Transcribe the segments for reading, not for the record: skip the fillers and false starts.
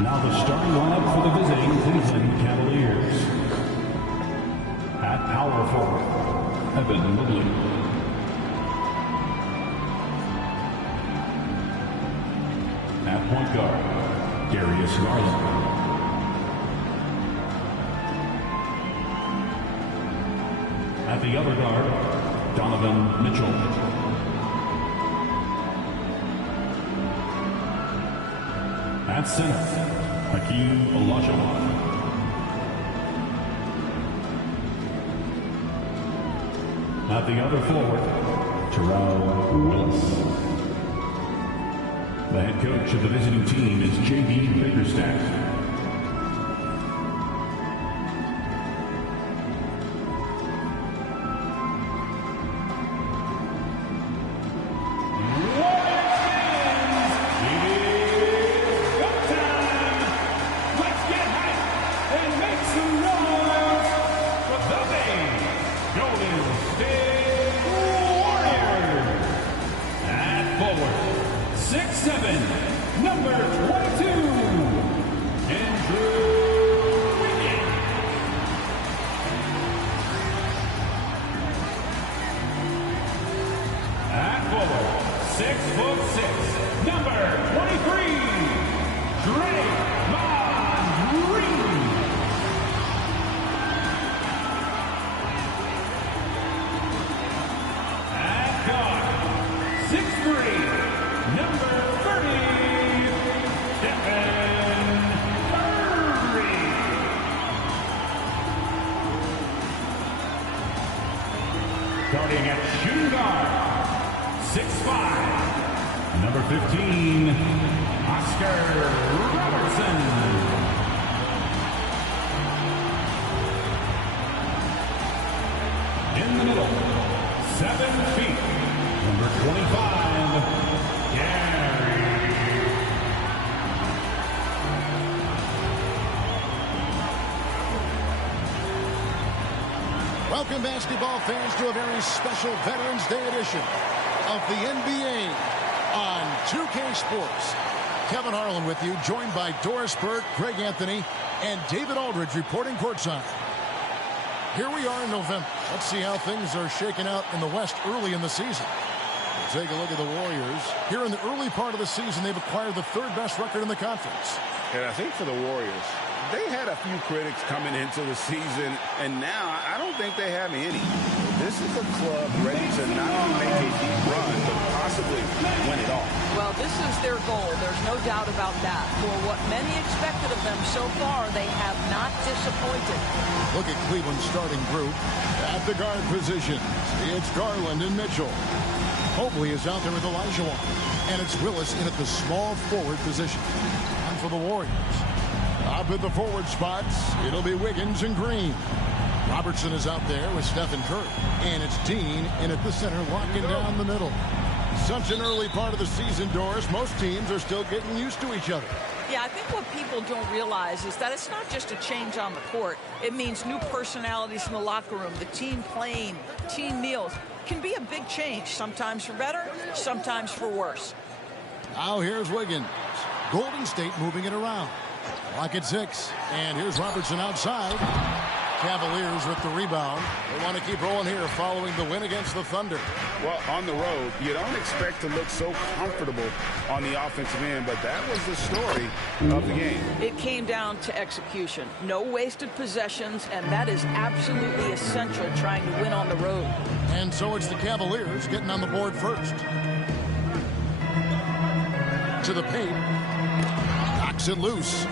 Now the starting lineup for the visiting Cleveland Cavaliers. At power forward, Evan Mobley. At point guard, Darius Garland. At the other guard, Donovan Mitchell. At center, Hakeem Olajuwon. At the other forward, Terrell Willis. The head coach of the visiting team is J.B. Bickerstaff. Starting at shooting guard, 6'5", number 15, Oscar Robertson. In the middle, 7 feet, number 25, Gary. Welcome, basketball fans, to a very special Veterans Day edition of the NBA on 2K Sports. Kevin Harlan with you, joined by Doris Burke, Greg Anthony, and David Aldridge reporting courtside. Here we are in November. Let's see how things are shaking out in the West early in the season. We'll take a look at the Warriors. Here in the early part of the season, they've acquired the third best record in the conference. And I think for the Warriors, they had a few critics coming into the season, and now I don't think they have any. This is a club ready to not only make a deep run, but possibly win it all. Well, this is their goal. There's no doubt about that. For what many expected of them so far, they have not disappointed. Look at Cleveland's starting group. At the guard position, it's Garland and Mitchell. Mobley is out there with Olajuwon. And it's Willis in at the small forward position. And for the Warriors, up at the forward spots, it'll be Wiggins and Green. Robertson is out there with Stephen Curry. And it's Dean in at the center, locking down the middle. Such an early part of the season, Doris. Most teams are still getting used to each other. Yeah, I think what people don't realize is that it's not just a change on the court. It means new personalities in the locker room, the team playing, team meals. It can be a big change, sometimes for better, sometimes for worse. Now here's Wiggins. Golden State moving it around. Clock at 6. And here's Robertson outside. Cavaliers with the rebound. They want to keep rolling here following the win against the Thunder. Well, on the road, you don't expect to look so comfortable on the offensive end, but that was the story of the game. It came down to execution. No wasted possessions, and that is absolutely essential trying to win on the road. And so it's the Cavaliers getting on the board first. To the paint. Knocks it loose.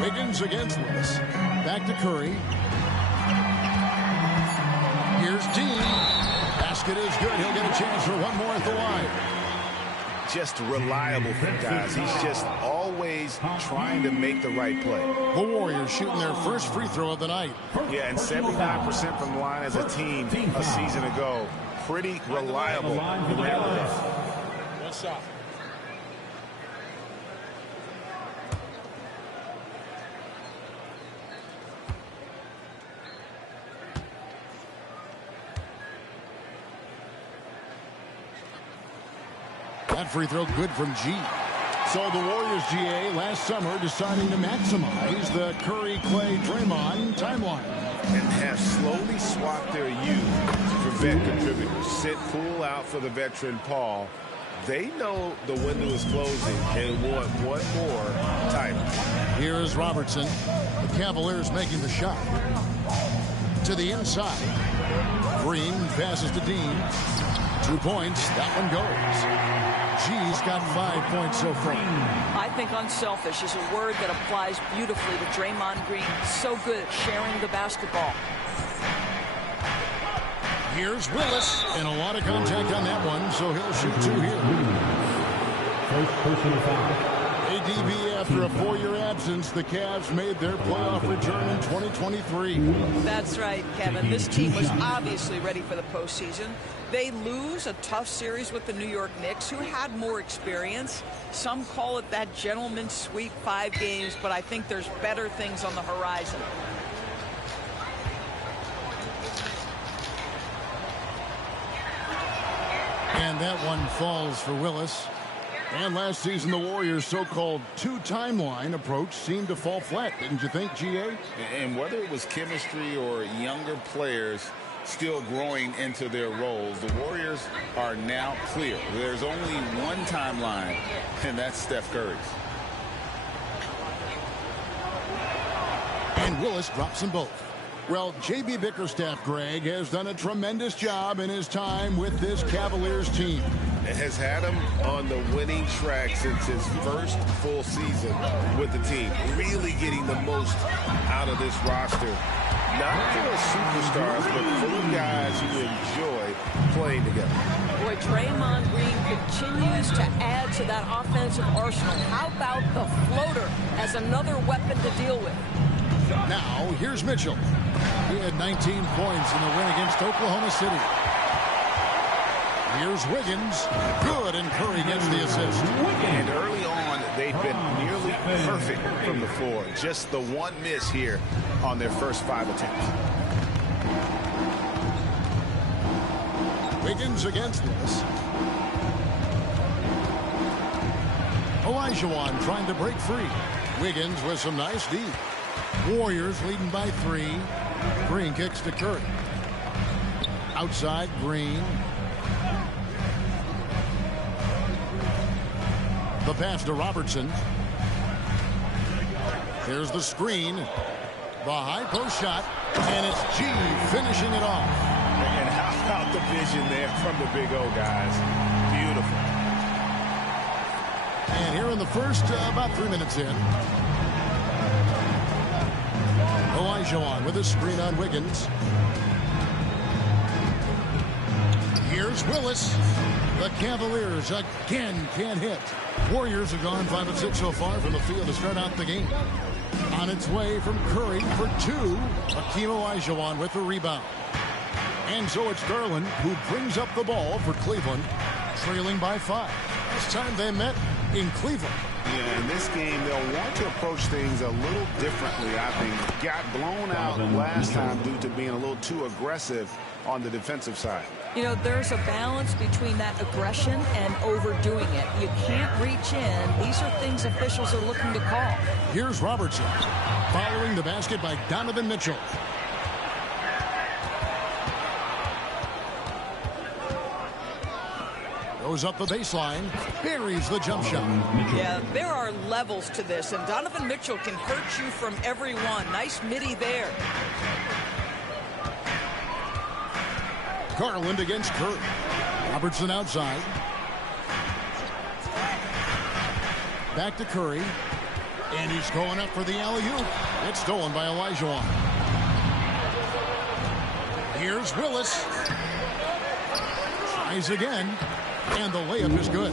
Wiggins against Lewis. Back to Curry. Here's Dean. Basket is good. He'll get a chance for one more at the line. Just reliable for guys. He's just always trying to make the right play. The Warriors shooting their first free throw of the night. Yeah, and 79% from the line as a team a season ago. Pretty reliable in that regard. One shot. That free throw good from G. So the Warriors, GA, last summer deciding to maximize the Curry, Clay, Draymond timeline. And have slowly swapped their youth for vet contributors. Sit Poole out for the veteran Paul. They know the window is closing and want one more title. Here's Robertson. The Cavaliers making the shot. To the inside. Green passes to Dean. 2 points. That one goes. G's got 5 points so far. I think unselfish is a word that applies beautifully to Draymond Green. So good at sharing the basketball. Here's Willis, and a lot of contact on that one, so he'll shoot 2 here. First personal foul. ADB, after a 4-year absence, the Cavs made their playoff return in 2023. That's right, Kevin. This team was obviously ready for the postseason. They lose a tough series with the New York Knicks, who had more experience. Some call it that gentleman's sweep, 5 games, but I think there's better things on the horizon. And that one falls for Willis. And last season, the Warriors' so-called 2-timeline approach seemed to fall flat, didn't you think, GA? And whether it was chemistry or younger players still growing into their roles, the Warriors are now clear. There's only one timeline, and that's Steph Curry's. And Willis drops them both. Well, J.B. Bickerstaff, Greg, has done a tremendous job in his time with this Cavaliers team. It has had him on the winning track since his first full season with the team, really getting the most out of this roster. Not full of superstars, but full of guys who enjoy playing together. Boy, Draymond Green continues to add to that offensive arsenal. How about the floater as another weapon to deal with? Now, here's Mitchell. He had 19 points in the win against Oklahoma City. Here's Wiggins. Good, and Curry gets the assist. And early on, they've been nearly perfect from the floor. Just the one miss here on their first 5 attempts. Wiggins against this. Olajuwon trying to break free. Wiggins with some nice D. Warriors leading by 3. Green kicks to Curry. Outside, Green. The pass to Robertson. Here's the screen. The high post shot. And it's G finishing it off. And how about the vision there from the Big O, guys? Beautiful. And here in the first, about 3 minutes in. Olajuwon with a screen on Wiggins. Here's Willis. The Cavaliers again can't hit. Warriors have gone 5 of 6 so far from the field to start out the game. On its way from Curry for 2. Hakeem Olajuwon with the rebound. And so it's Garland who brings up the ball for Cleveland, trailing by 5. Last time they met in Cleveland. Yeah, in this game, they'll want to approach things a little differently, I think. Got blown out last time due to being a little too aggressive on the defensive side. You know, there's a balance between that aggression and overdoing it. You can't reach in. These are things officials are looking to call. Here's Robertson, following the basket by Donovan Mitchell. Goes up the baseline, buries the jump shot. Yeah, there are levels to this, and Donovan Mitchell can hurt you from every one. Nice midi there. Garland against Curry. Robertson outside. Back to Curry. And he's going up for the alley-oop. It's stolen by Olajuwon. Here's Willis. Tries again. And the layup is good.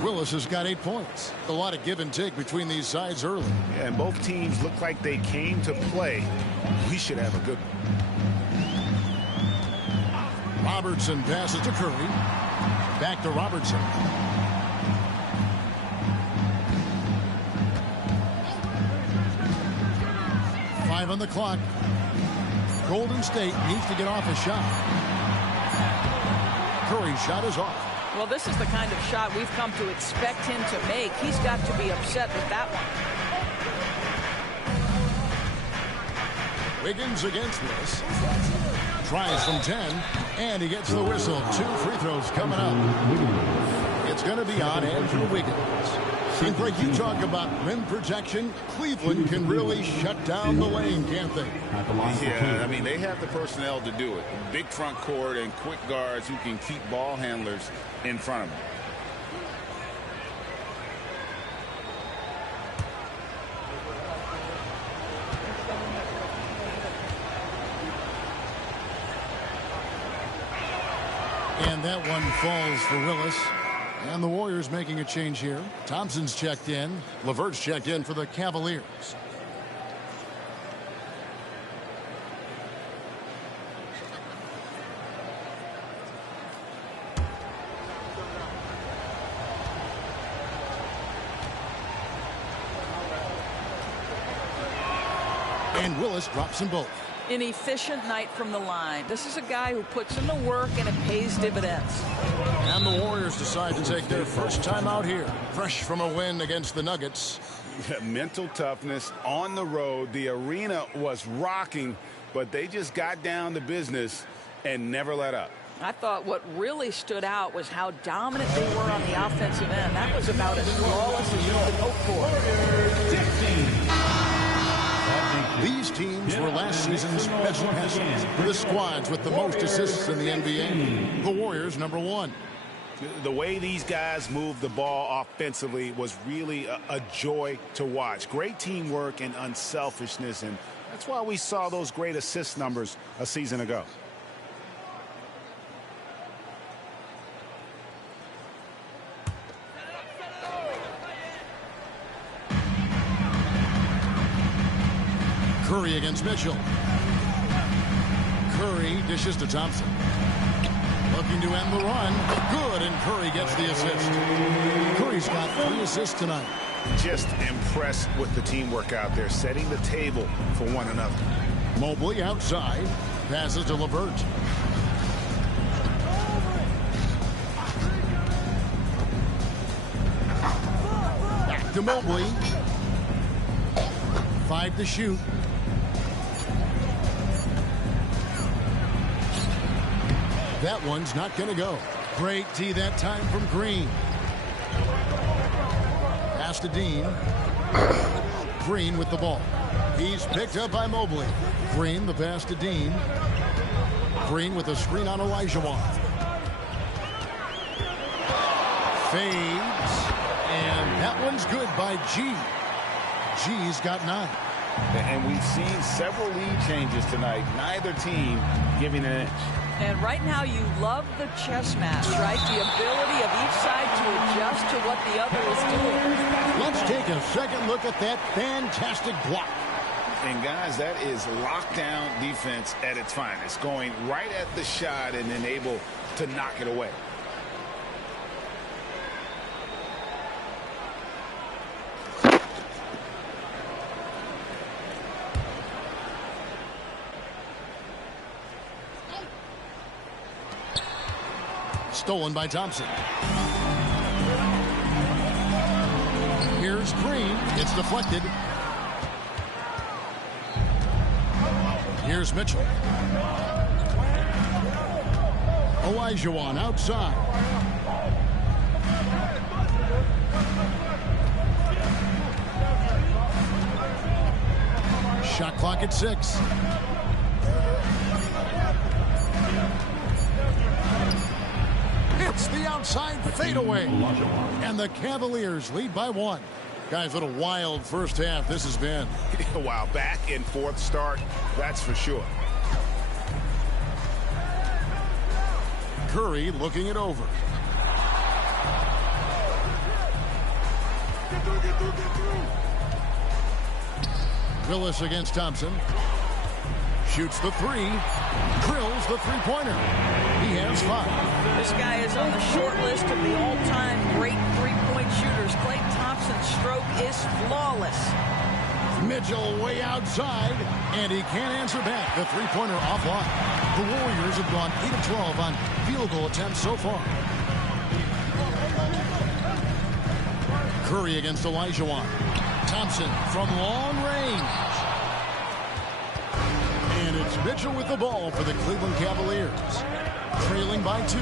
Willis has got 8 points. A lot of give and take between these sides early. Yeah, and both teams look like they came to play. We should have a good one. Robertson passes to Curry. Back to Robertson. Five on the clock. Golden State needs to get off a shot. Curry's shot is off. Well, this is the kind of shot we've come to expect him to make. He's got to be upset with that one. Wiggins against Willis. Tries from 10, and he gets the whistle. 2 free throws coming up. It's going to be on Andrew Wiggins. And Greg, you talk about rim protection. Cleveland can really shut down the lane, can't they? Yeah, I mean, they have the personnel to do it. Big front court and quick guards who can keep ball handlers in front of them. And that one falls for Willis. And the Warriors making a change here. Thompson's checked in. LeVert's checked in for the Cavaliers. And Willis drops them both. An efficient night from the line. This is a guy who puts in the work and it pays dividends. And the Warriors decide to take their first time out here, fresh from a win against the Nuggets. Mental toughness on the road. The arena was rocking, but they just got down to business and never let up. I thought what really stood out was how dominant they were on the offensive end. That was about as flawless as you could hope for. These teams were last season's best passes. The squads with the most assists in the NBA. The Warriors, number 1. The way these guys moved the ball offensively was really a joy to watch. Great teamwork and unselfishness, and that's why we saw those great assist numbers a season ago. Curry against Mitchell. Curry dishes to Thompson. Looking to end the run. Good, and Curry gets the assist. Curry's got 3 assists tonight. Just impressed with the teamwork out there, setting the table for one another. Mobley outside. Passes to LeVert. Back to Mobley. 5 to shoot. That one's not going to go. Great tee that time from Green. Pass to Dean. Green with the ball. He's picked up by Mobley. Green, the pass to Dean. Green with a screen on Olajuwon. Fades. And that one's good by G. G's got 9. And we've seen several lead changes tonight. Neither team giving an inch. And right now you love the chess match, right? The ability of each side to adjust to what the other is doing. Let's take a second look at that fantastic block. And guys, that is lockdown defense at its finest. Going right at the shot and then able to knock it away. Stolen by Thompson. Here's Green. It's deflected. Here's Mitchell. Olajuwon outside. Shot clock at 6. It's the outside fadeaway. And the Cavaliers lead by 1. Guys, what a wild first half this has been. Wow, back and forth start, that's for sure. Curry looking it over. Willis against Thompson. Shoots the 3. Drills the 3-pointer. He has 5. This guy is on the short list of the all-time great three-point shooters. Klay Thompson's stroke is flawless. Mitchell way outside, and he can't answer back. The 3-pointer offline. The Warriors have gone 8 of 12 on field goal attempts so far. Curry against Olajuwon. Thompson from long range. And it's Mitchell with the ball for the Cleveland Cavaliers. Trailing by 2.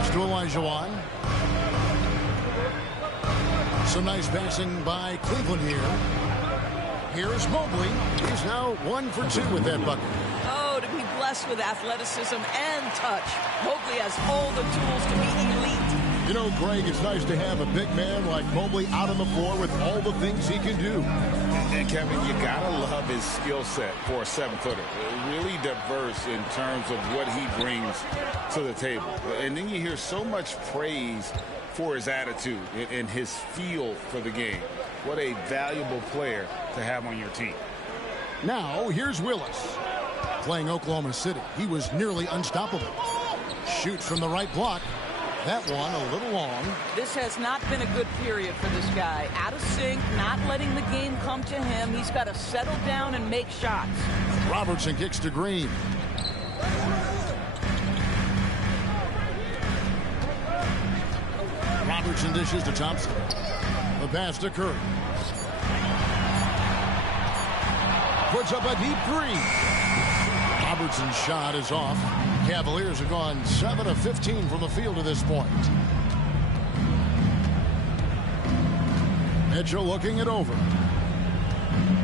It's to Olajuwon. Some nice passing by Cleveland here. Here's Mobley. He's now 1 for 2 with that bucket. Oh, to be blessed with athleticism and touch. Mobley has all the tools to be elite. You know, Greg, it's nice to have a big man like Mobley out on the floor with all the things he can do. And Kevin, you gotta love his skill set for a 7-footer. Really diverse in terms of what he brings to the table. And then you hear so much praise for his attitude and his feel for the game. What a valuable player to have on your team. Now, here's Willis. Playing Oklahoma City, he was nearly unstoppable. Shoots from the right block. That one a little long. This has not been a good period for this guy. Out of sync, not letting the game come to him. He's got to settle down and make shots. Robertson kicks to Green. Robertson dishes to Thompson. The pass to Curry. Puts up a deep 3. Robertson's shot is off. Cavaliers have gone 7 of 15 from the field to this point. Mitchell looking it over.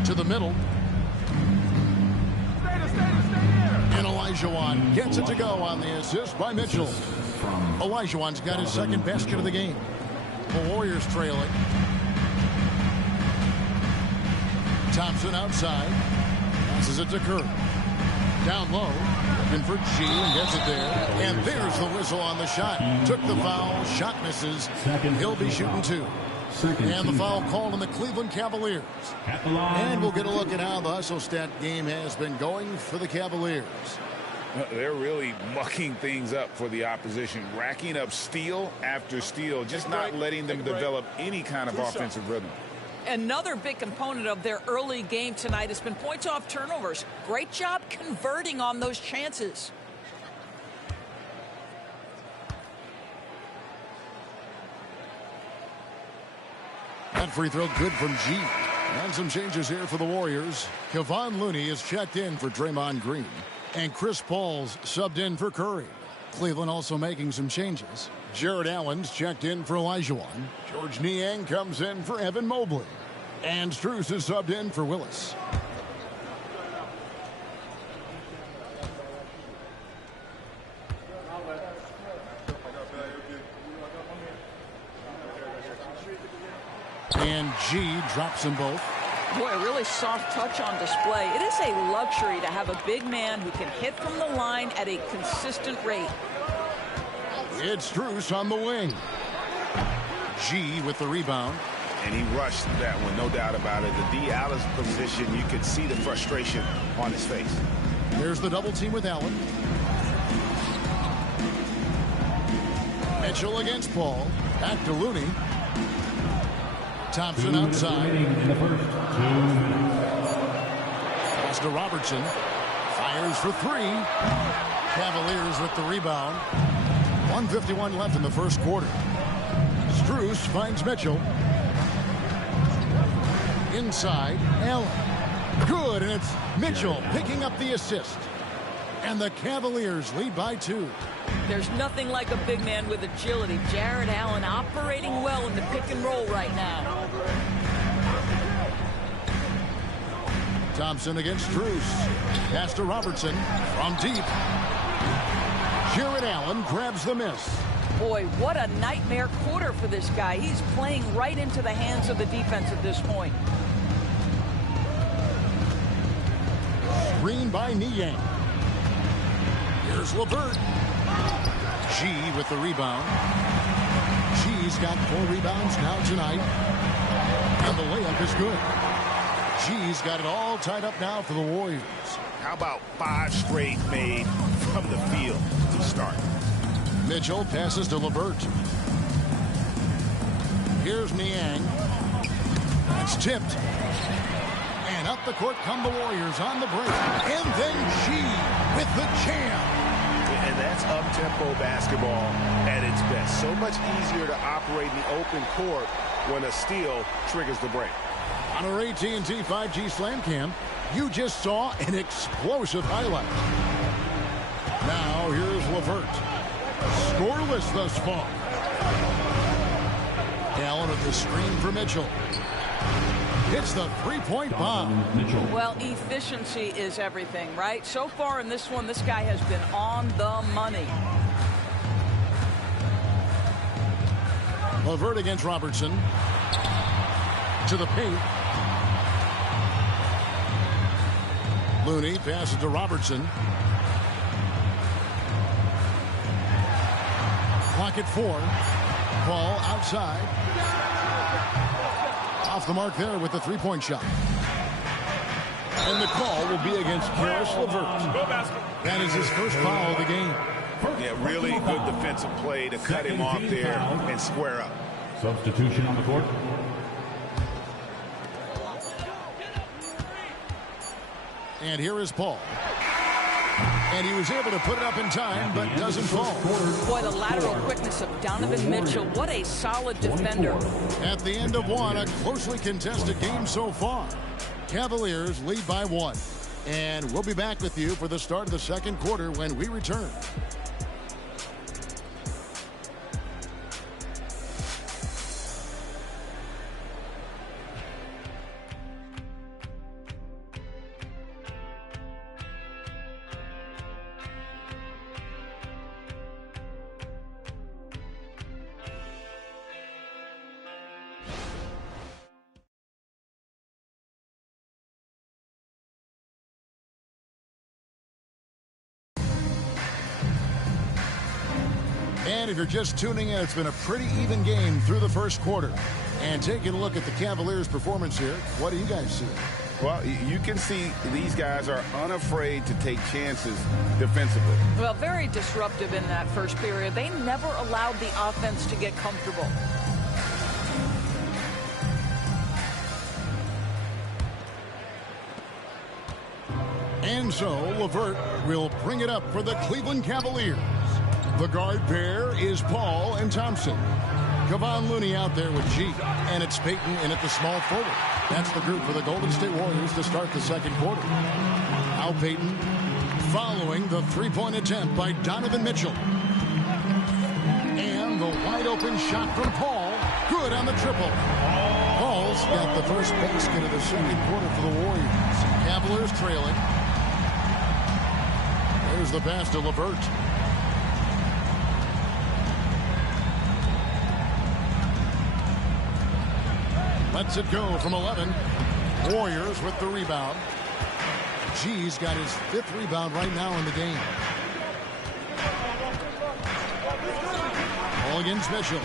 To the middle. And Olajuwon gets it to go on the assist by Mitchell. Olajuwon's got his second basket of the game. The Warriors trailing. Thompson outside. Passes it to Curry. Down low. Looking for G and gets it there. And there's the whistle on the shot. Took the foul. Shot misses. He'll be shooting 2. And the foul called on the Cleveland Cavaliers. And we'll get a look at how the hustle stat game has been going for the Cavaliers. They're really mucking things up for the opposition, racking up steal after steal, just not letting them develop any kind of offensive rhythm. Another big component of their early game tonight has been points off turnovers. Great job converting on those chances. That free throw good from G. And some changes here for the Warriors. Kevon Looney is checked in for Draymond Green. And Chris Paul's subbed in for Curry. Cleveland also making some changes. Jared Allen's checked in for Olajuwon. George Niang comes in for Evan Mobley. And Strus is subbed in for Willis. And G drops them both. Boy, a really soft touch on display. It is a luxury to have a big man who can hit from the line at a consistent rate. It's Strus on the wing. G with the rebound. And he rushed that one, no doubt about it. The D out of position, you could see the frustration on his face. There's the double team with Allen. Mitchell against Paul. Back to Looney. Thompson outside. Pass to Robertson. Fires for 3. Cavaliers with the rebound. 1:51 left in the first quarter. Strus finds Mitchell. Inside, Allen. Good, and it's Mitchell picking up the assist. And the Cavaliers lead by 2. There's nothing like a big man with agility. Jared Allen operating well in the pick and roll right now. Thompson against Strus. Pass to Robertson from deep. Jared Allen grabs the miss. Boy, what a nightmare quarter for this guy. He's playing right into the hands of the defense at this point. Screen by Niang. Here's LeVert. G with the rebound. G's got 4 rebounds now tonight. And the layup is good. G's got it all tied up now for the Warriors. How about 5 straight made from the field to start? Mitchell passes to LeVert. Here's Niang. It's tipped. And up the court come the Warriors on the break. And then G with the jam. And that's up-tempo basketball at its its best. So much easier to operate in the open court when a steal triggers the break. On our AT&T 5G Slam Cam, you just saw an explosive highlight. Now here's LeVert. Scoreless thus far. Allen at the screen for Mitchell. Hits the three-point bomb. Well, efficiency is everything, right? So far in this one, this guy has been on the money. LeVert against Robertson. To the paint. Looney passes to Robertson. Clock at 4. Ball outside. Off the mark there with the three-point shot. And the call will be against Caris LeVert. That is his first foul of the game. Yeah, really good defensive play to cut him off there and square up. Substitution on the court. And here is Paul. And he was able to put it up in time, but doesn't fall. Boy, the lateral quickness of Donovan Mitchell. What a solid defender. At the end of one, a closely contested game so far. Cavaliers lead by 1. And we'll be back with you for the start of the second quarter when we return. And if you're just tuning in, it's been a pretty even game through the first quarter. And taking a look at the Cavaliers' performance here, what do you guys see? Well, you can see these guys are unafraid to take chances defensively. Well, very disruptive in that first period. They never allowed the offense to get comfortable. And so LeVert will bring it up for the Cleveland Cavaliers. The guard pair is Paul and Thompson. Kevon Looney out there with G. And it's Payton in at the small forward. That's the group for the Golden State Warriors to start the second quarter. Al Payton following the three-point attempt by Donovan Mitchell. And the wide-open shot from Paul. Good on the triple. Paul's got the first basket of the second quarter for the Warriors. Cavaliers trailing. There's the pass to LeVert. Lets it go from 11. Warriors with the rebound. G's got his 5th rebound right now in the game. Ball against Mitchell.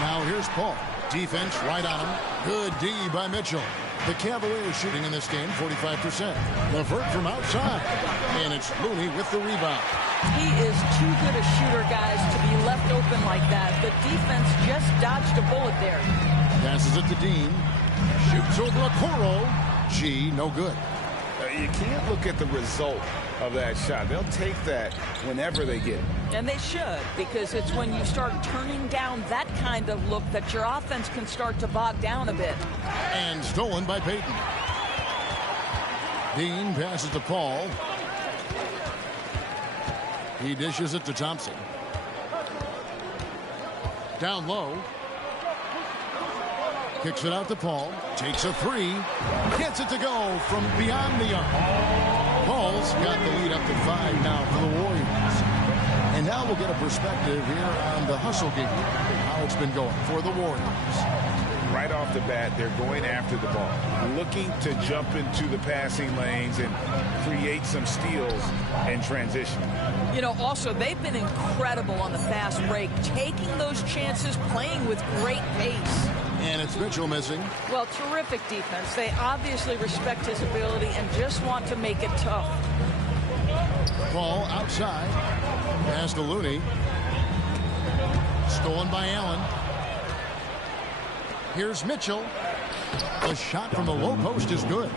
Now here's Paul. Defense right on him. Good D by Mitchell. The Cavaliers shooting in this game 45%. LeVert from outside. And it's Looney with the rebound. He is too good a shooter, guys, to be left open like that. The defense just dodged a bullet there. Passes it to Dean. Shoots over Okoro. G, no good. You can't look at the result of that shot. They'll take that whenever they get it. And they should, because it's when you start turning down that kind of look that your offense can start to bog down a bit. And stolen by Payton. Dean passes to Paul. He dishes it to Thompson. Down low. Kicks it out to Paul. Takes a three. Gets it to go from beyond the arc. Paul's got the lead up to 5 now for the Warriors. And now we'll get a perspective here on the hustle game. How it's been going for the Warriors. Right off the bat, they're going after the ball, looking to jump into the passing lanes and create some steals and transition. You know, also, they've been incredible on the fast break, taking those chances, playing with great pace. And it's Mitchell missing. Well, terrific defense. They obviously respect his ability and just want to make it tough. Ball outside. Pass to Looney. Stolen by Allen. Here's Mitchell. The shot from the low post is good.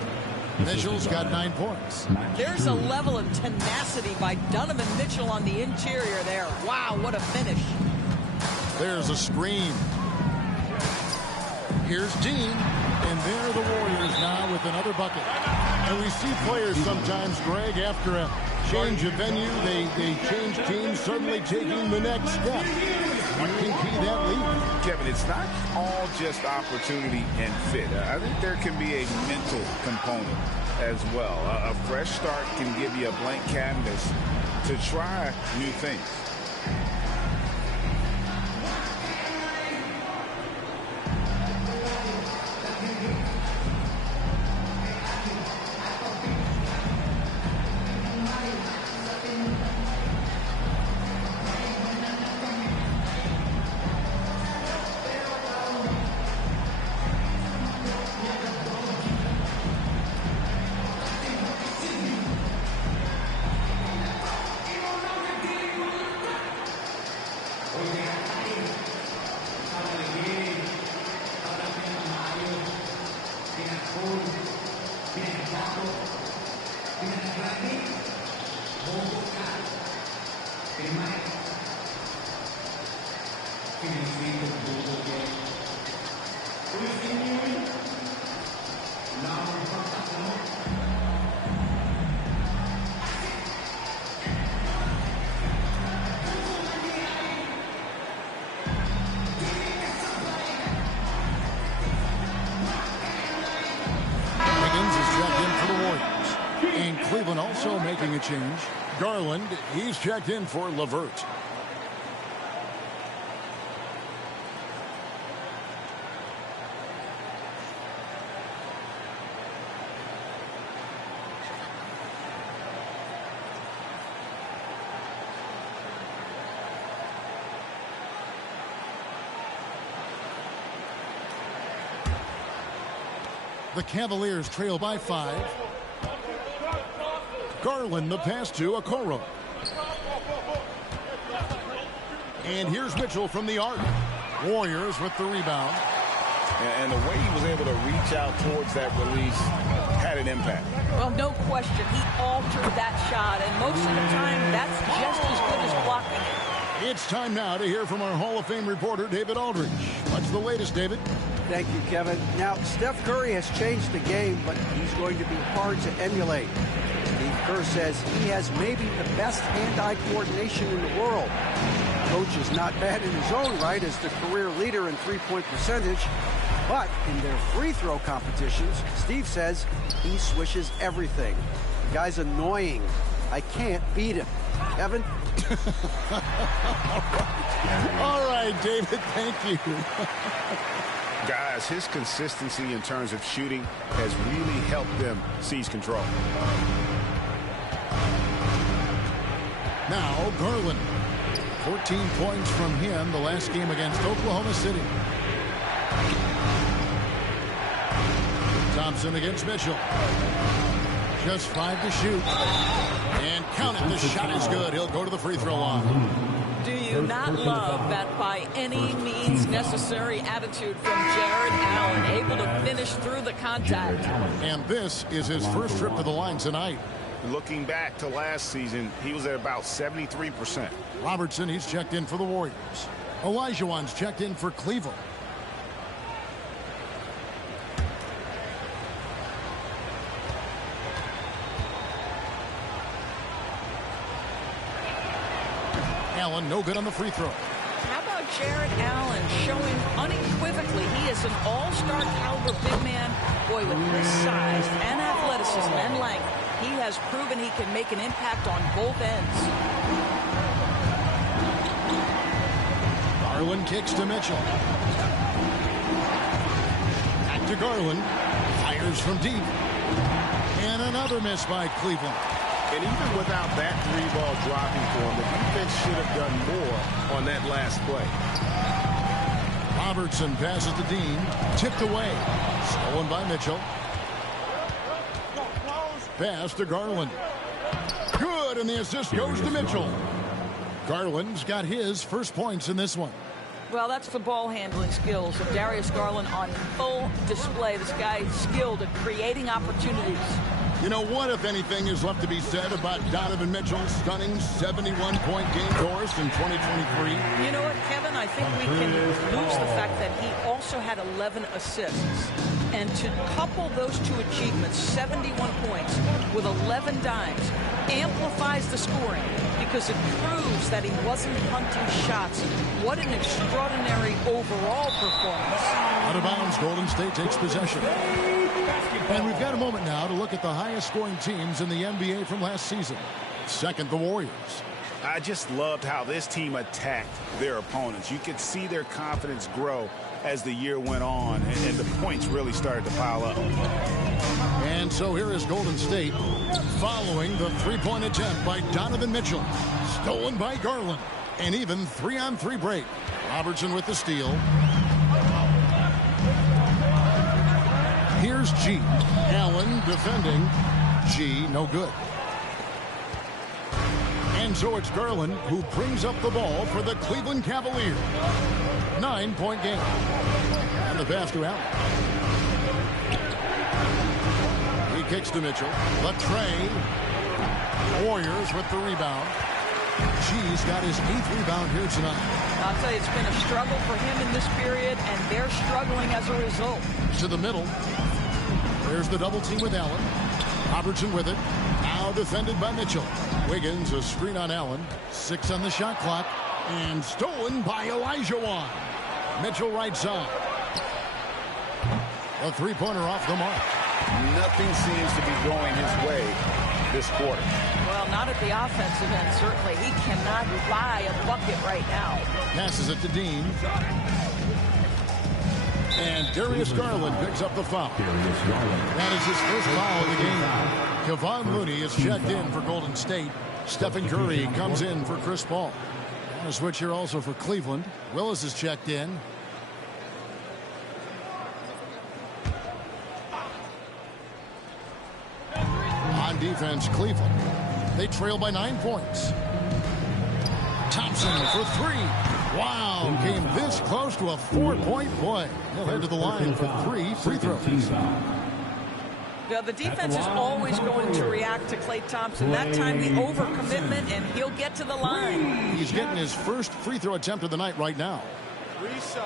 Mitchell's got 9 points. There's a level of tenacity by Donovan Mitchell on the interior there. Wow, what a finish. There's a screen. Here's Dean, and there are the Warriors now with another bucket. And we see players sometimes, Greg, after a change of venue, they change teams, suddenly taking the next step. What can be that lead? Kevin, it's not all just opportunity and fit. I think there can be a mental component as well. A fresh start can give you a blank canvas to try new things. Cleveland also making a change. Garland, he's checked in for LeVert. The Cavaliers trail by 5. Garland the pass to Okoro. And here's Mitchell from the arc. Warriors with the rebound. And the way he was able to reach out towards that release had an impact. Well, no question. He altered that shot, and most of the time, that's just as good as blocking it. It's time now to hear from our Hall of Fame reporter, David Aldridge. What's the latest, David? Thank you, Kevin. Now, Steph Curry has changed the game, but he's going to be hard to emulate. Steve Kerr says he has maybe the best hand-eye coordination in the world. Coach is not bad in his own right as the career leader in three-point percentage, but in their free throw competitions, Steve says he swishes everything. The guy's annoying. I can't beat him. Kevin? All right, David, thank you. Guys, his consistency in terms of shooting has really helped them seize control. Now, Garland. 14 points from him the last game against Oklahoma City. Thompson against Mitchell. Just 5 to shoot. And count it, the shot is good. He'll go to the free throw line. Do you not love that by any means necessary attitude from Jared Allen, able to finish through the contact? And this is his first trip to the line tonight. Looking back to last season, he was at about 73%. Robertson, he's checked in for the Warriors. Olajuwon's checked in for Cleveland. Allen, no good on the free throw. How about Jared Allen showing unequivocally he is an all-star caliber big man? Boy, with his size and athleticism and length, he has proven he can make an impact on both ends. Garland kicks to Mitchell. Back to Garland. Fires from deep. And another miss by Cleveland. And even without that three-ball dropping for him, the defense should have done more on that last play. Robertson passes to Dean. Tipped away. Stolen by Mitchell. Pass to Garland. Good, and the assist goes to Mitchell. Garland's got his first points in this one. Well, that's the ball handling skills of Darius Garland on full display. This guy is skilled at creating opportunities. You know, what, if anything, is left to be said about Donovan Mitchell's stunning 71-point game for us in 2023? You know what, Kevin? I think we can lose the fact that he also had 11 assists. And to couple those two achievements, 71 points with 11 dimes, amplifies the scoring because it proves that he wasn't hunting shots. What an extraordinary overall performance. Out of bounds, Golden State takes possession. And we've got a moment now to look at the highest scoring teams in the NBA from last season. Second, the Warriors. I just loved how this team attacked their opponents. You could see their confidence grow as the year went on, and the points really started to pile up. And so here is Golden State following the three-point attempt by Donovan Mitchell. Stolen by Garland. An even 3-on-3 break. Robertson with the steal. Here's G. Allen defending. G, no good. And so it's Garland who brings up the ball for the Cleveland Cavaliers. 9-point game. And the pass to Allen. He kicks to Mitchell. Latrey. Warriors with the rebound. G's got his 8th rebound here tonight. I'll tell you, it's been a struggle for him in this period, and they're struggling as a result. To the middle. There's the double team with Allen. Robertson with it. Now defended by Mitchell. Wiggins, a screen on Allen. 6 on the shot clock. And stolen by Olajuwon. Mitchell right side. A three-pointer off the mark. Nothing seems to be going his way this quarter. Well, not at the offensive end, certainly. He cannot buy a bucket right now. Passes it to Dean. And Darius Garland picks up the foul. That is his first foul of the game. Kevon Looney is checked in for Golden State. Stephen Curry comes in for Chris Paul. And a switch here also for Cleveland. Willis is checked in. On defense, Cleveland. They trail by 9 points. Thompson for 3. Wow, came this close to a 4-point play. He'll head to the line for 3 free throws. The defense is always going to react to Klay Thompson. That time, the overcommitment, and he'll get to the line. He's getting his first free throw attempt of the night right now. Reset.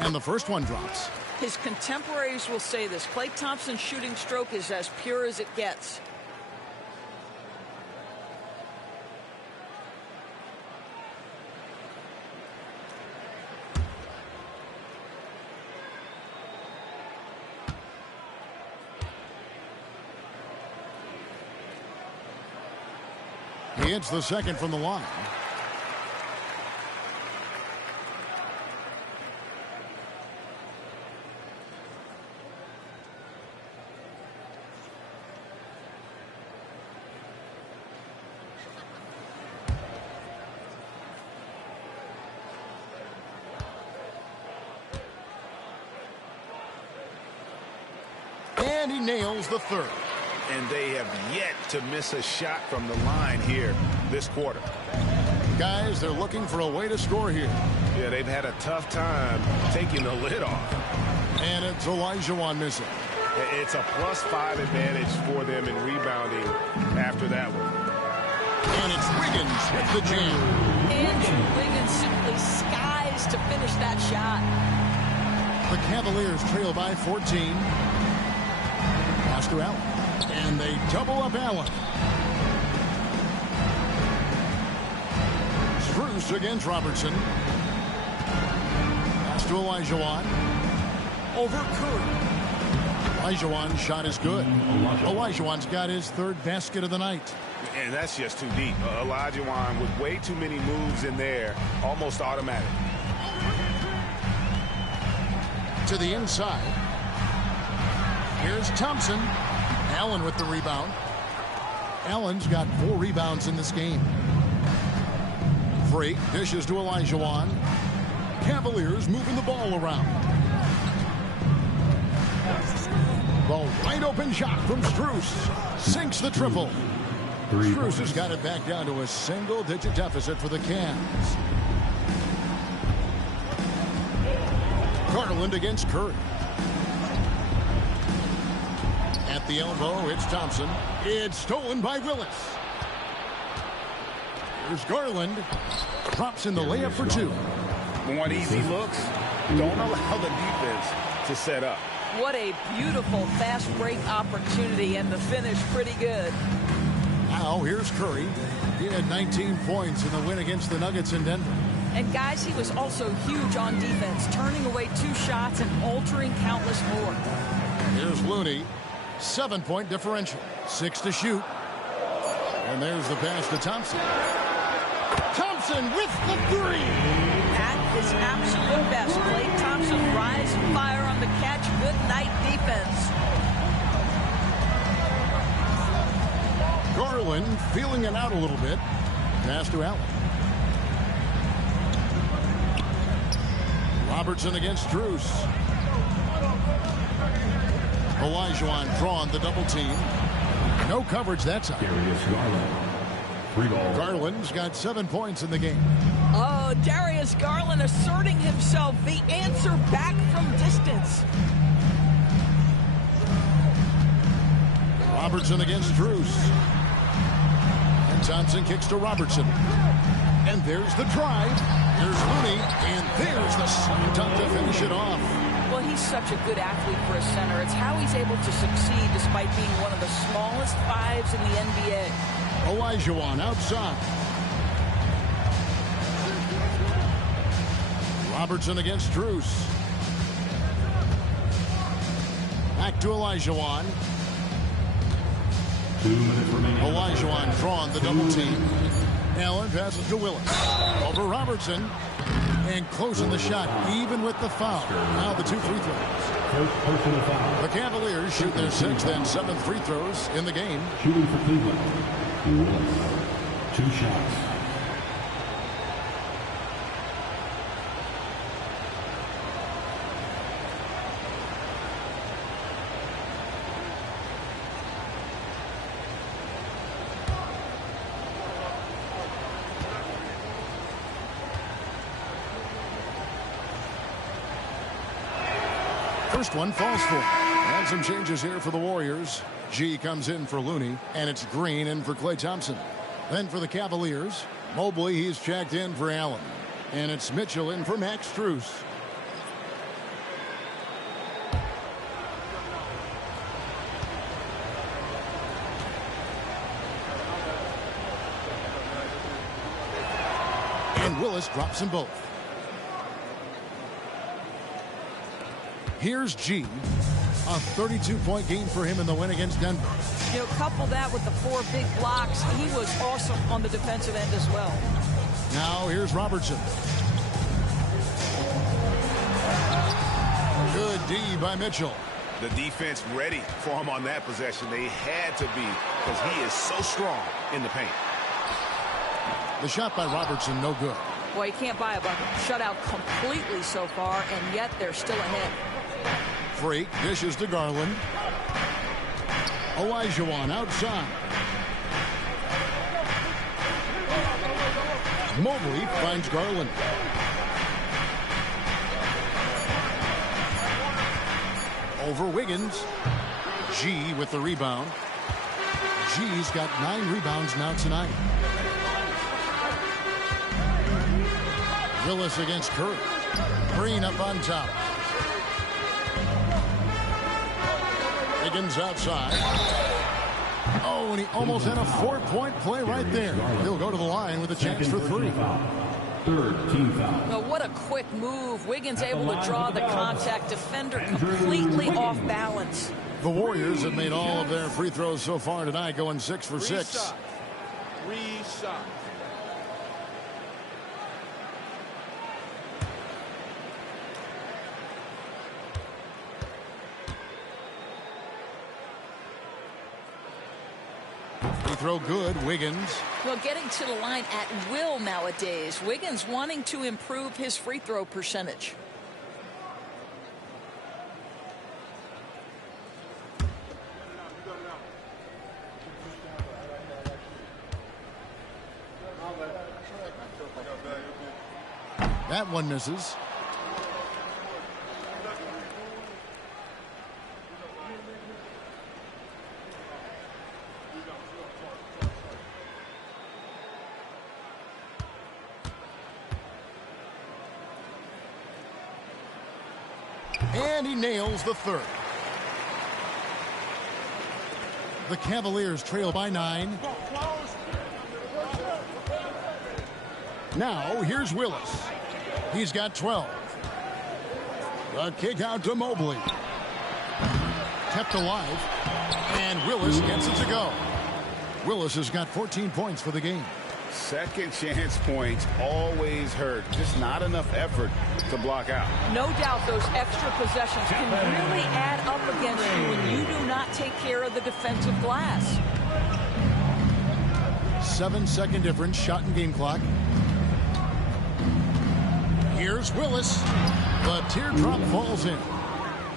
And the first one drops. His contemporaries will say this. Klay Thompson's shooting stroke is as pure as it gets. He hits the second from the line. And he nails the third. And they have yet to miss a shot from the line here this quarter. Guys, they're looking for a way to score here. Yeah, they've had a tough time taking the lid off. And it's Olajuwon missing. It's a +5 advantage for them in rebounding after that one. And it's Wiggins with the jam. Andrew Wiggins simply skies to finish that shot. The Cavaliers trail by 14. Pass to Allen. And they double up Allen. Strus against Robertson. Pass to Olajuwon. Over Curry. Olajuwon's shot is good. Olajuwon's got his third basket of the night. And that's just too deep. Olajuwon with way too many moves in there. Almost automatic. To the inside. Here's Thompson. Allen with the rebound. Allen's got 4 rebounds in this game. Free dishes to Olajuwon. Cavaliers moving the ball around. The wide open shot from Strus. Sinks the triple. Strus has got it back down to a single-digit deficit for the Cavs. Garland against Curry. At the elbow, it's Thompson. It's stolen by Willis. Here's Garland. Drops in the layup for two. Want easy looks? Don't allow the defense to set up. What a beautiful fast break opportunity, and the finish pretty good. Now here's Curry. He had 19 points in the win against the Nuggets in Denver. And guys, he was also huge on defense, turning away 2 shots and altering countless more. Here's Looney. 7-point differential. 6 to shoot. And there's the pass to Thompson. Thompson with the three. At his absolute best, Klay Thompson rise and fire on the catch. Good night defense. Garland feeling it out a little bit. Pass to Allen. Robertson against Strus. Olajuwon drawn the double team. No coverage that time. Darius Garland. Free ball. Garland's got 7 points in the game. Oh, Darius Garland asserting himself. The answer back from distance. Robertson against Strus. And Thompson kicks to Robertson. And there's the drive. There's Looney. And there's the slam dunk to finish it off. Well, he's such a good athlete for a center. It's how he's able to succeed despite being one of the smallest 5s in the NBA. Olajuwon outside. Robertson against Strus. Back to Olajuwon. 2 minutes remaining. Olajuwon drawn the double team. Allen passes to Willis. Over Robertson. And closing the shot, even with the foul. Now the 2 free throws. First personal foul. The Cavaliers shoot their 6th and 7th free throws in the game. Shooting for Cleveland. Willis. 2 shots. First one falls for. And some changes here for the Warriors. G comes in for Looney, and it's Green in for Klay Thompson. Then for the Cavaliers, Mobley, he's checked in for Allen. And it's Mitchell in for Max Strus. And Willis drops them both. Here's G. A 32-point game for him in the win against Denver. You know, couple that with the 4 big blocks. He was awesome on the defensive end as well. Now here's Robertson. Good D by Mitchell. The defense ready for him on that possession. They had to be, because he is so strong in the paint. The shot by Robertson, no good. Boy, you can't buy a bucket. Shut out completely so far, and yet they're still ahead. Freak dishes to Garland. Olajuwon outside. Mobley finds Garland. Over Wiggins. G with the rebound. G's got 9 rebounds now tonight. Willis against Curry. Green up on top. Wiggins outside. Oh, and he almost had a 4-point play right there. He'll go to the line with a chance for 3. Third team foul. Oh, what a quick move. Wiggins able to draw the contact. Defender completely off balance. The Warriors have made all of their free throws so far tonight, going 6 for 6. Reshot. Free throw good. Wiggins. Well, getting to the line at will nowadays. Wiggins wanting to improve his free throw percentage. That one misses. And he nails the third. The Cavaliers trail by 9. Now here's Willis. He's got 12. The kick out to Mobley. Kept alive. And Willis gets it to go. Willis has got 14 points for the game. Second chance points always hurt. Just not enough effort to block out. No doubt those extra possessions can really add up against you when you do not take care of the defensive glass. 7-second difference, shot and game clock. Here's Willis. The teardrop falls in.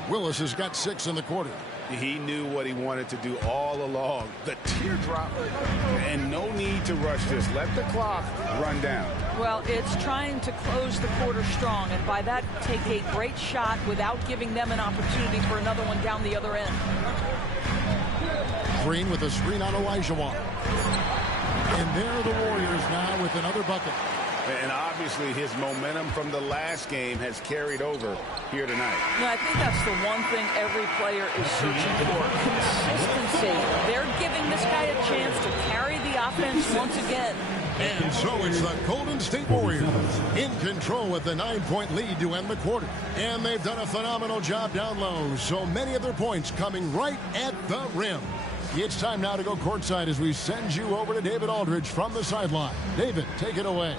Willis has got 6 in the quarter. He knew what he wanted to do all along. The teardrop. And no need to rush this. Let the clock run down. Well, it's trying to close the quarter strong, and by that, take a great shot without giving them an opportunity for another one down the other end. Green with a screen on Olajuwon. And there are the Warriors now with another bucket. And obviously his momentum from the last game has carried over here tonight. Yeah, I think that's the one thing every player is searching for. Consistency. They're giving this guy a chance to carry the offense once again. And so it's the Golden State Warriors in control with the 9-point lead to end the quarter. And they've done a phenomenal job down low. So many of their points coming right at the rim. It's time now to go courtside as we send you over to David Aldridge from the sideline. David, take it away.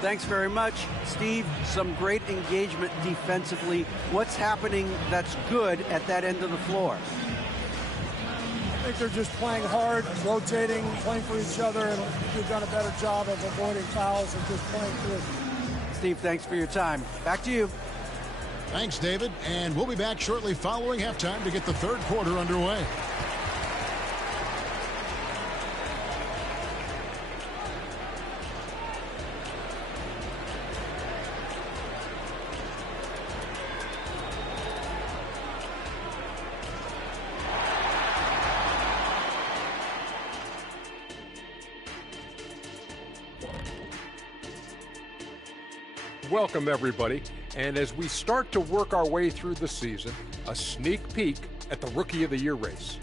Thanks very much, Steve. Some great engagement defensively. What's happening that's good at that end of the floor? I think they're just playing hard, rotating, playing for each other, and they've done a better job of avoiding fouls and just playing through. Steve, thanks for your time. Back to you. Thanks, David. And we'll be back shortly following halftime to get the third quarter underway. Welcome, everybody. And as we start to work our way through the season, a sneak peek at the Rookie of the Year race.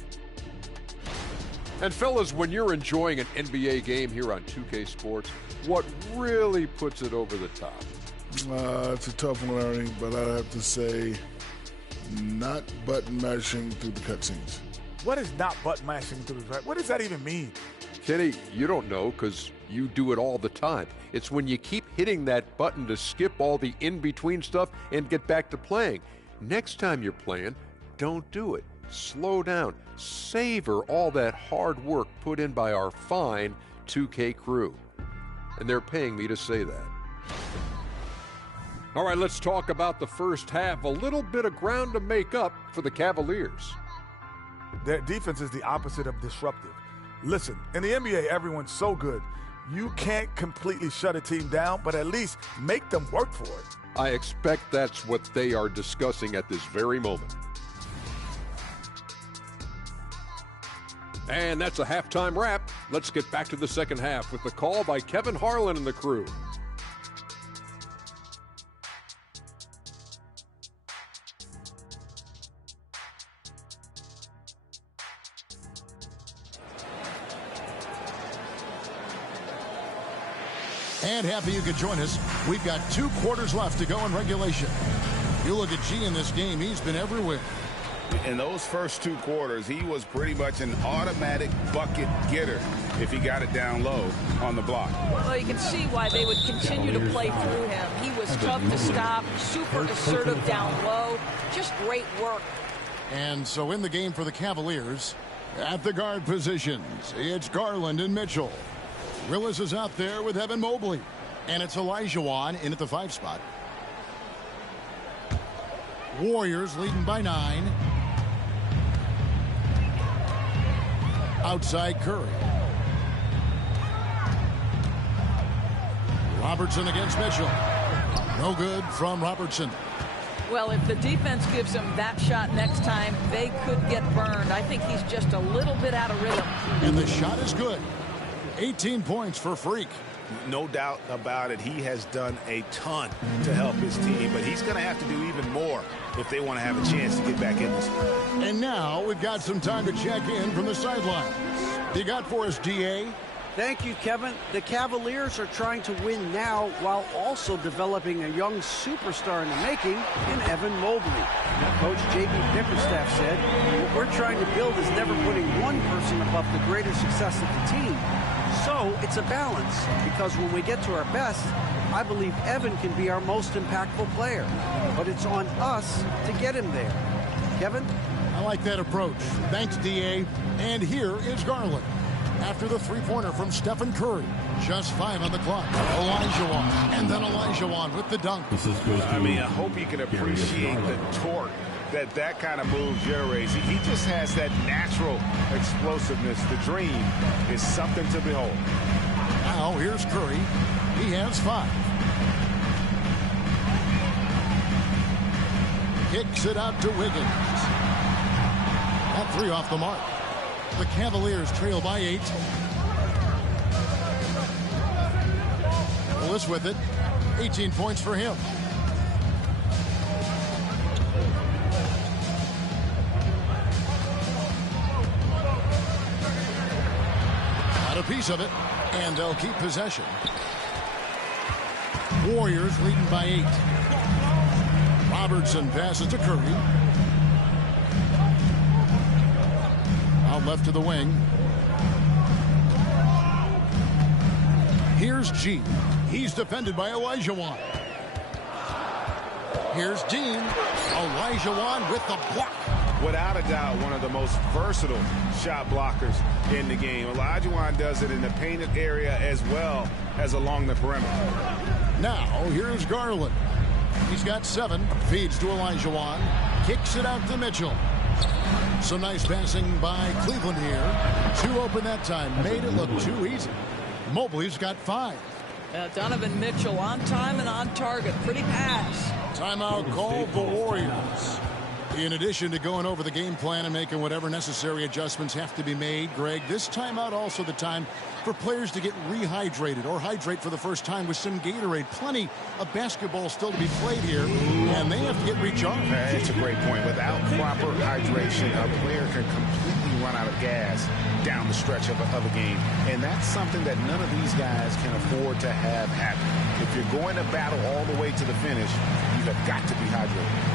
And fellas, when you're enjoying an NBA game here on 2K Sports, what really puts it over the top? It's a tough one, Ernie, but I have to say not button mashing through the cutscenes. What is not button mashing through the? What does that even mean? Kenny, you don't know because you do it all the time. It's when you keep hitting that button to skip all the in-between stuff and get back to playing. Next time you're playing, don't do it. Slow down. Savor all that hard work put in by our fine 2K crew. And they're paying me to say that. All right, let's talk about the first half. A little bit of ground to make up for the Cavaliers. Their defense is the opposite of disruptive. Listen, in the NBA, everyone's so good. You can't completely shut a team down, but at least make them work for it. I expect that's what they are discussing at this very moment. And that's a halftime wrap. Let's get back to the second half with the call by Kevin Harlan and the crew. And happy you could join us. We've got 2 quarters left to go in regulation. You look at G in this game, he's been everywhere. In those first 2 quarters, he was pretty much an automatic bucket getter if he got it down low on the block. Well, you can see why they would continue to play through him. He was tough to stop, super assertive down low, just great work. And so in the game for the Cavaliers, At the guard positions, it's Garland and Mitchell. Willis is out there with Evan Mobley. And it's Olajuwon in at the 5 spot. Warriors leading by 9. Outside Curry. Robertson against Mitchell. No good from Robertson. Well, if the defense gives him that shot next time, they could get burned. I think he's just a little bit out of rhythm. And the shot is good. 18 points for Freak. No doubt about it. He has done a ton to help his team, but he's going to have to do even more if they want to have a chance to get back in this. And now we've got some time to check in from the sidelines. You got for us, DA? Thank you, Kevin. The Cavaliers are trying to win now while also developing a young superstar in the making in Evan Mobley. Coach J.B. Bickerstaff said, what we're trying to build is never putting one person above the greater success of the team. So it's a balance, because when we get to our best, I believe Evan can be our most impactful player. But it's on us to get him there. Kevin? I like that approach. Thanks, DA. And here is Garland. After the three-pointer from Stephen Curry. Just 5 on the clock. Olajuwon. And then Olajuwon with the dunk. I mean, I hope you can appreciate the torque that kind of move generates. He just has that natural explosiveness. The dream is something to behold. Now, here's Curry. He has 5. Kicks it out to Wiggins. That 3 off the mark. The Cavaliers trail by 8. Willis with it. 18 points for him. Got a piece of it, and they'll keep possession. Warriors leading by 8. Robertson passes to Curry. Out left to the wing. Here's G. He's defended by Olajuwon. Here's Dean. Olajuwon with the block. Without a doubt, one of the most versatile shot blockers in the game. Olajuwon does it in the painted area as well as along the perimeter. Now, here's Garland. He's got 7. Feeds to Olajuwon. Kicks it out to Mitchell. Some nice passing by Cleveland here. 2 open that time. Made it look too easy. Mobley's got 5. Donovan Mitchell on time and on target. Pretty pass. Timeout called the Warriors. In addition to going over the game plan and making whatever necessary adjustments have to be made, Greg, this timeout also the time for players to get rehydrated or hydrate for the first time with some Gatorade. Plenty of basketball still to be played here, and they have to get recharged. That's a great point. Without proper hydration, a player can completely run out of gas down the stretch of a game. And that's something that none of these guys can afford to have happen. If you're going to battle all the way to the finish, you have got to be hydrated.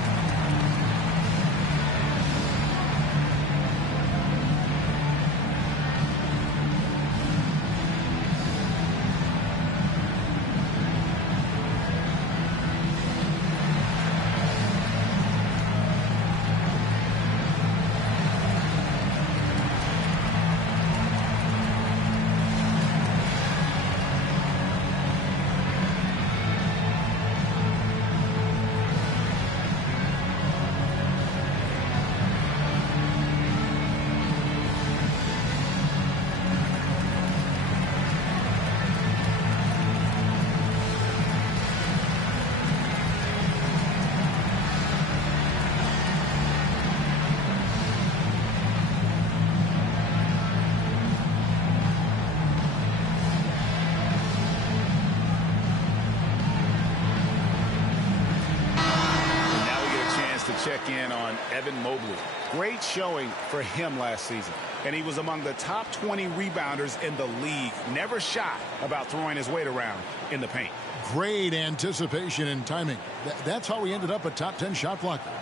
Check in on Evan Mobley. Great showing for him last season. And he was among the top 20 rebounders in the league. Never shy about throwing his weight around in the paint. Great anticipation and timing. That's how he ended up a top 10 shot blocker.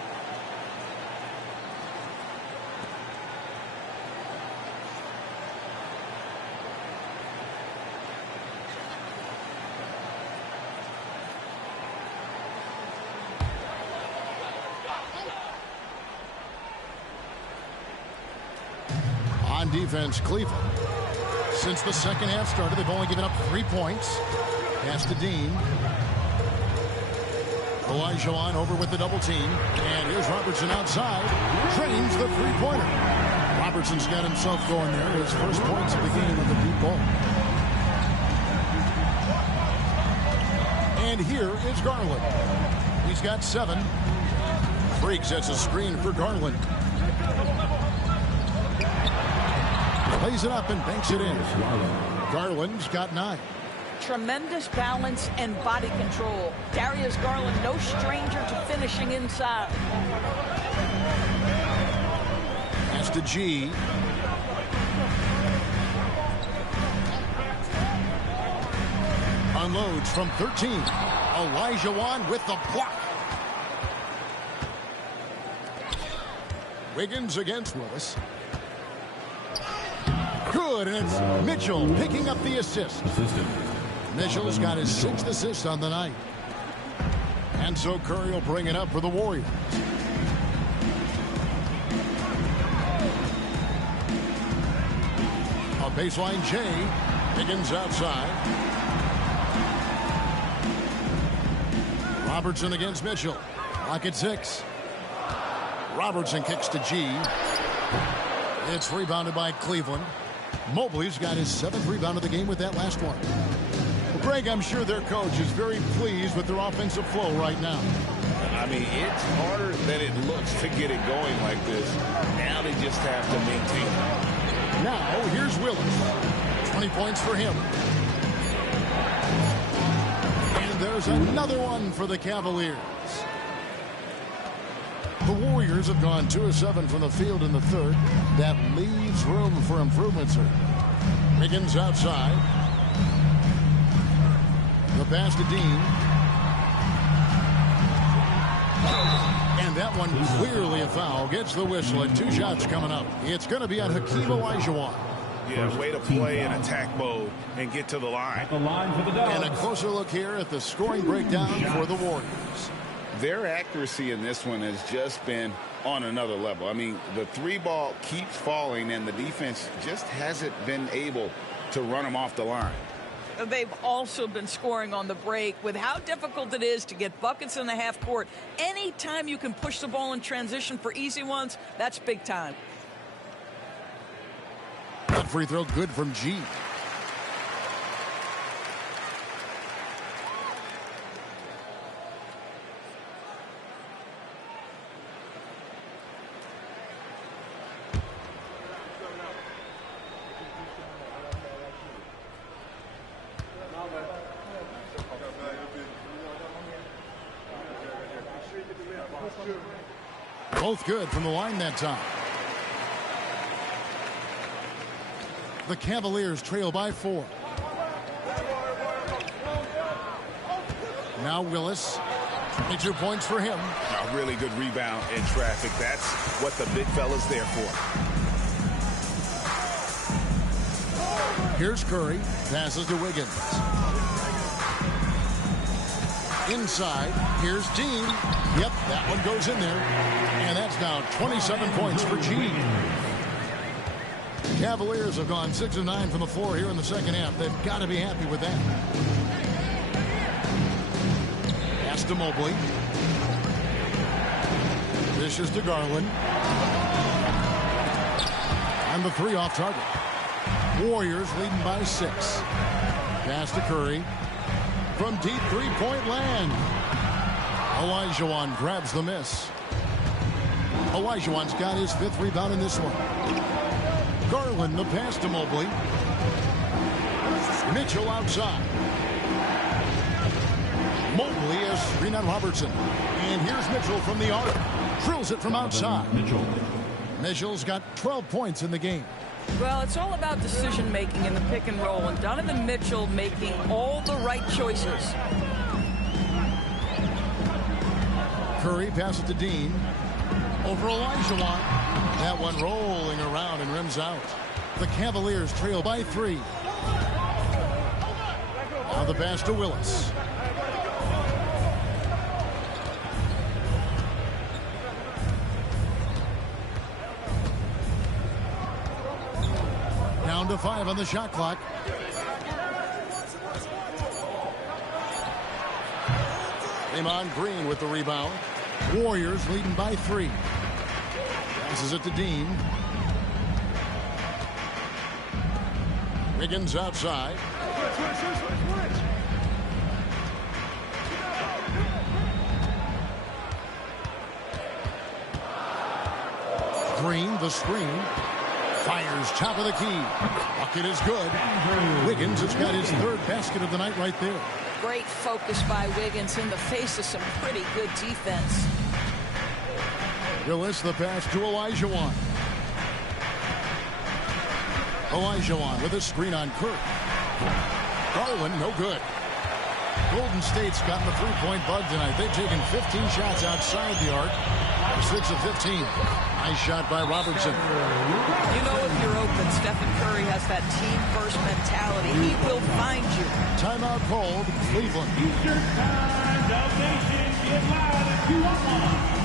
on defense, Cleveland. Since the second half started, they've only given up 3 points. Pass to Dean. Olajuwon over with the double team. And here's Robertson outside. Drains the three-pointer. Robertson's got himself going there. His first points of the game with the deep ball. And here is Garland. He's got 7. Freak sets a screen for Garland. Plays it up and banks it in. Garland's got 9. Tremendous balance and body control. Darius Garland, no stranger to finishing inside. Pass to G. Unloads from 13. Olajuwon with the block. Wiggins against Willis. Good, and it's Mitchell picking up the assist. Mitchell's got his 6th assist on the night. And so Curry will bring it up for the Warriors. A baseline J. Higgins outside. Robertson against Mitchell. Lock at 6. Robertson kicks to G. It's rebounded by Cleveland. Mobley's got his 7th rebound of the game with that last one. Well, Greg, I'm sure their coach is very pleased with their offensive flow right now. I mean, it's harder than it looks to get it going like this. Now they just have to maintain it. Now, here's Willis. 20 points for him. And there's another one for the Cavaliers. The Warriors have gone 2 of 7 from the field in the third. That leaves room for improvement, sir. Wiggins outside. The pass to Dean. And that one clearly a foul. Gets the whistle and 2 shots coming up. It's going to be on Hakeem Olajuwon. Yeah, way to play in attack mode and get to the line. And a closer look here at the scoring breakdown for the Warriors. Their accuracy in this one has just been on another level. I mean, the 3-ball keeps falling, and the defense just hasn't been able to run them off the line. They've also been scoring on the break. With how difficult it is to get buckets in the half court, anytime you can push the ball in transition for easy ones, that's big time. That free throw good from G. Both good from the line that time. The Cavaliers trail by 4. Now Willis. 22 points for him. A really good rebound in traffic. That's what the big fella's there for. Here's Curry. Passes to Wiggins. Inside. Here's Dean. Yep, that one goes in there. And that's now 27 points for G. Cavaliers have gone 6 of 9 from the floor here in the second half. They've got to be happy with that. Pass to Mobley. Dishes to Garland. And the 3 off target. Warriors leading by 6. Pass to Curry. From deep 3-point land. Olajuwon grabs the miss. Olajuwon's got his 5th rebound in this one. Garland, the pass to Mobley. Mitchell outside. Mobley has screen on Robertson. And here's Mitchell from the arc. Drills it from outside. Mitchell's got 12 points in the game. Well, it's all about decision-making in the pick and roll, and Donovan Mitchell making all the right choices. Curry passes to Dean. Over Olajuwon. That one rolling around and rims out. The Cavaliers trail by 3. Now the pass to Willis. to 5 on the shot clock. Draymond Green with the rebound. Warriors leading by 3. Passes it to Dean. Wiggins outside. Green, the screen. Fires top of the key. Bucket is good. Wiggins has got his 3rd basket of the night right there. Great focus by Wiggins in the face of some pretty good defense. Willis, the pass to Olajuwon. Olajuwon with a screen on Kirk. Garland, no good. Golden State's gotten the three-point bug tonight. They've taken 15 shots outside the arc. 6 of 15. Nice shot by Robertson. You know if you're open, Stephen Curry has that team-first mentality. He will find you. Timeout called, Cleveland. Eastern time, the nation get live at 2-on-1.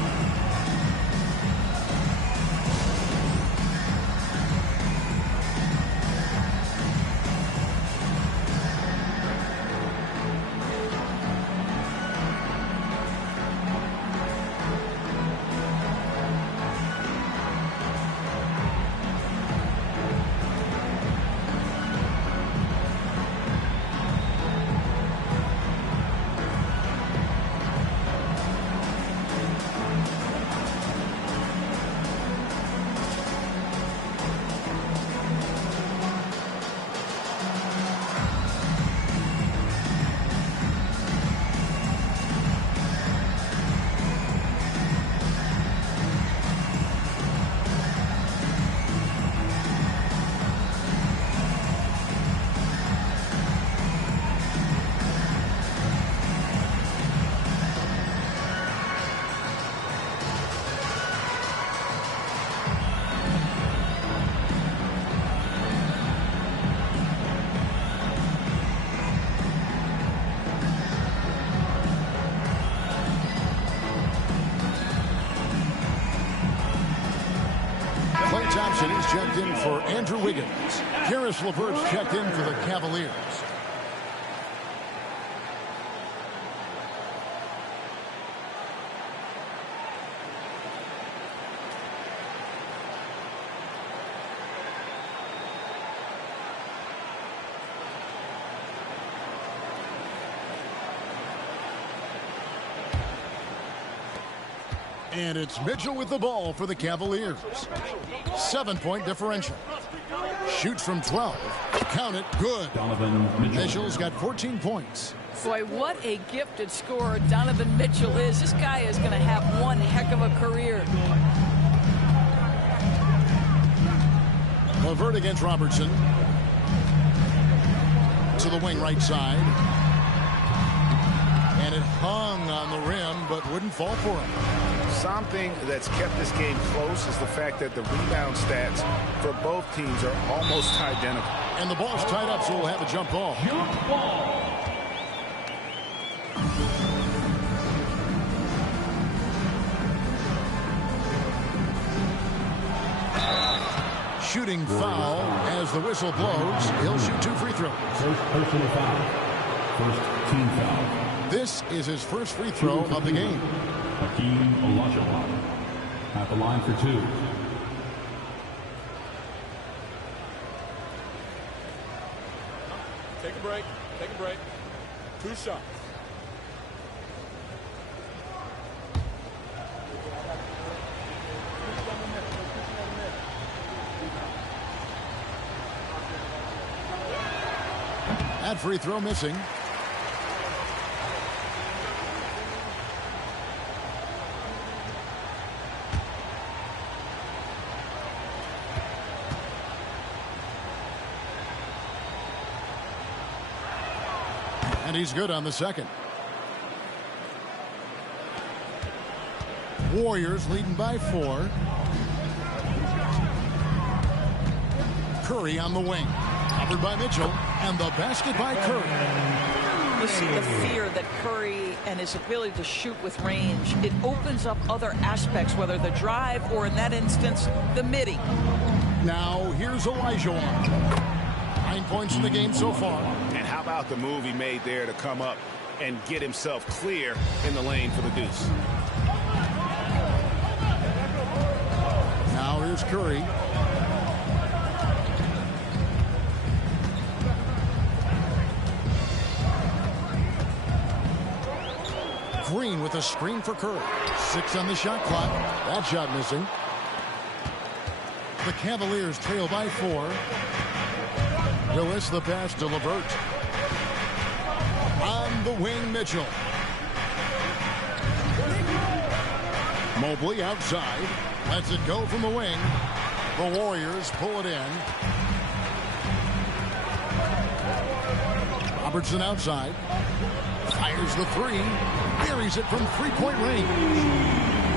Thompson is checked in for Andrew Wiggins. Karis LeVert's checked in for the Cavaliers. And it's Mitchell with the ball for the Cavaliers. 7-point differential. Shoots from 12. Count it. Good. Mitchell's got 14 points. Boy, what a gifted scorer Donovan Mitchell is. This guy is going to have one heck of a career. LeVert against Robertson. To the wing right side. And it hung on the rim, but wouldn't fall for him. Something that's kept this game close is the fact that the rebound stats for both teams are almost identical. And the ball's tied up, so we'll have a jump ball. Jump ball. Shooting foul as the whistle blows. He'll shoot 2 free throws. First personal foul. First team foul. This is his first free throw of the game. Hakeem Olajuwon at the line for 2. Take a break. Take a break. 2 shots. That free throw missing. And he's good on the second. Warriors leading by 4. Curry on the wing. Covered by Mitchell. And the basket by Curry. You see the fear that Curry and his ability to shoot with range. It opens up other aspects, whether the drive or, in that instance, the midi. Now, here's Olajuwon. 9 points in the game so far. And how about the move he made there to come up and get himself clear in the lane for the deuce? Now, here's Curry. Green with a screen for Curry. 6 on the shot clock. That shot missing. The Cavaliers trail by 4. Willis, the pass to LeVert. On the wing, Mitchell. Mobley outside. Lets it go from the wing. The Warriors pull it in. Robertson outside. Fires the 3. Buries it from three-point range.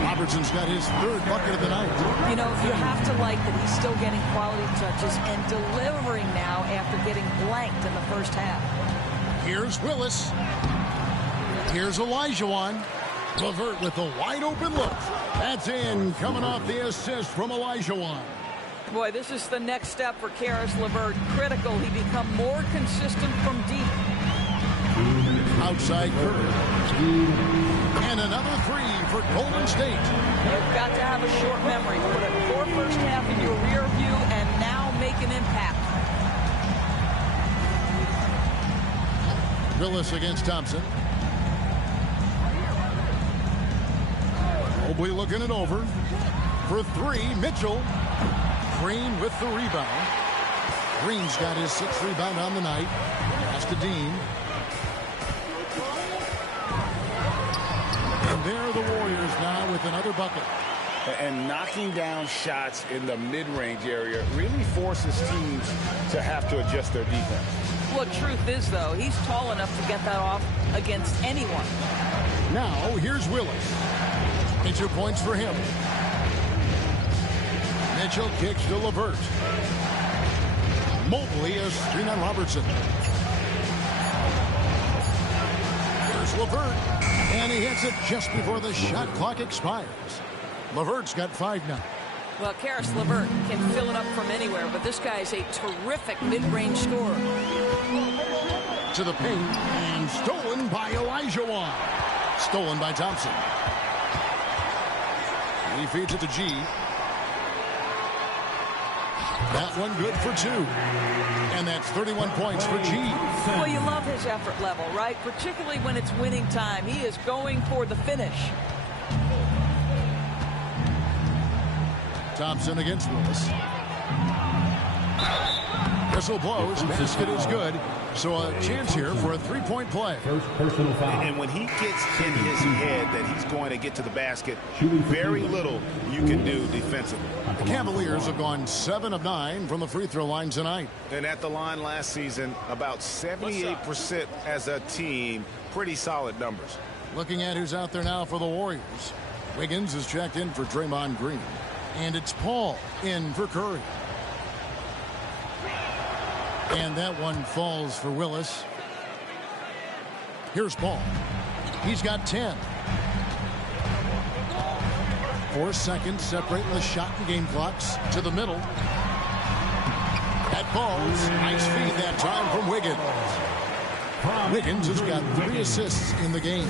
Robertson's got his 3rd bucket of the night. You know, you have to like that he's still getting quality touches and delivering now after getting blanked in the first half. Here's Willis. Here's Olajuwon. LeVert with the wide-open look. That's in, coming off the assist from Olajuwon. Boy, this is the next step for Caris LeVert. Critical. He become more consistent from deep. Outside Curry. And another 3 for Golden State. You've got to have a short memory. Put a poor first half in your rear view and now make an impact. Willis against Thompson. Mobley looking it over. For 3, Mitchell. Green with the rebound. Green's got his 6th rebound on the night. Pass to Dean. And there are the Warriors now with another bucket. And knocking down shots in the mid-range area really forces teams to have to adjust their defense. Well, truth is, though, he's tall enough to get that off against anyone. Now, here's Willis. 2 points for him. Mitchell kicks to LeVert. Mobley is screen on Robertson. Here's LeVert. And he hits it just before the shot clock expires. LeVert's got 5 now. Well, Caris LeVert can fill it up from anywhere, but this guy is a terrific mid-range scorer. To the paint, and stolen by Olajuwon. Stolen by Thompson. He feeds it to G. That one good for 2. And that's 31 points for G. Well, you love his effort level, right? Particularly when it's winning time. He is going for the finish. Thompson against Willis. Whistle blows. Basket is good. So a chance here for a 3-point play. And when he gets in his head that he's going to get to the basket, very little you can do defensively. The Cavaliers have gone 7 of 9 from the free throw line tonight. And at the line last season, about 78% as a team. Pretty solid numbers. Looking at who's out there now for the Warriors. Wiggins is checked in for Draymond Green. And it's Paul in for Curry. And that one falls for Willis. Here's Paul. He's got 10. 4 seconds separating the shot and game clocks to the middle. That falls. Nice feed that time from Wiggins. Wiggins has got 3 assists in the game.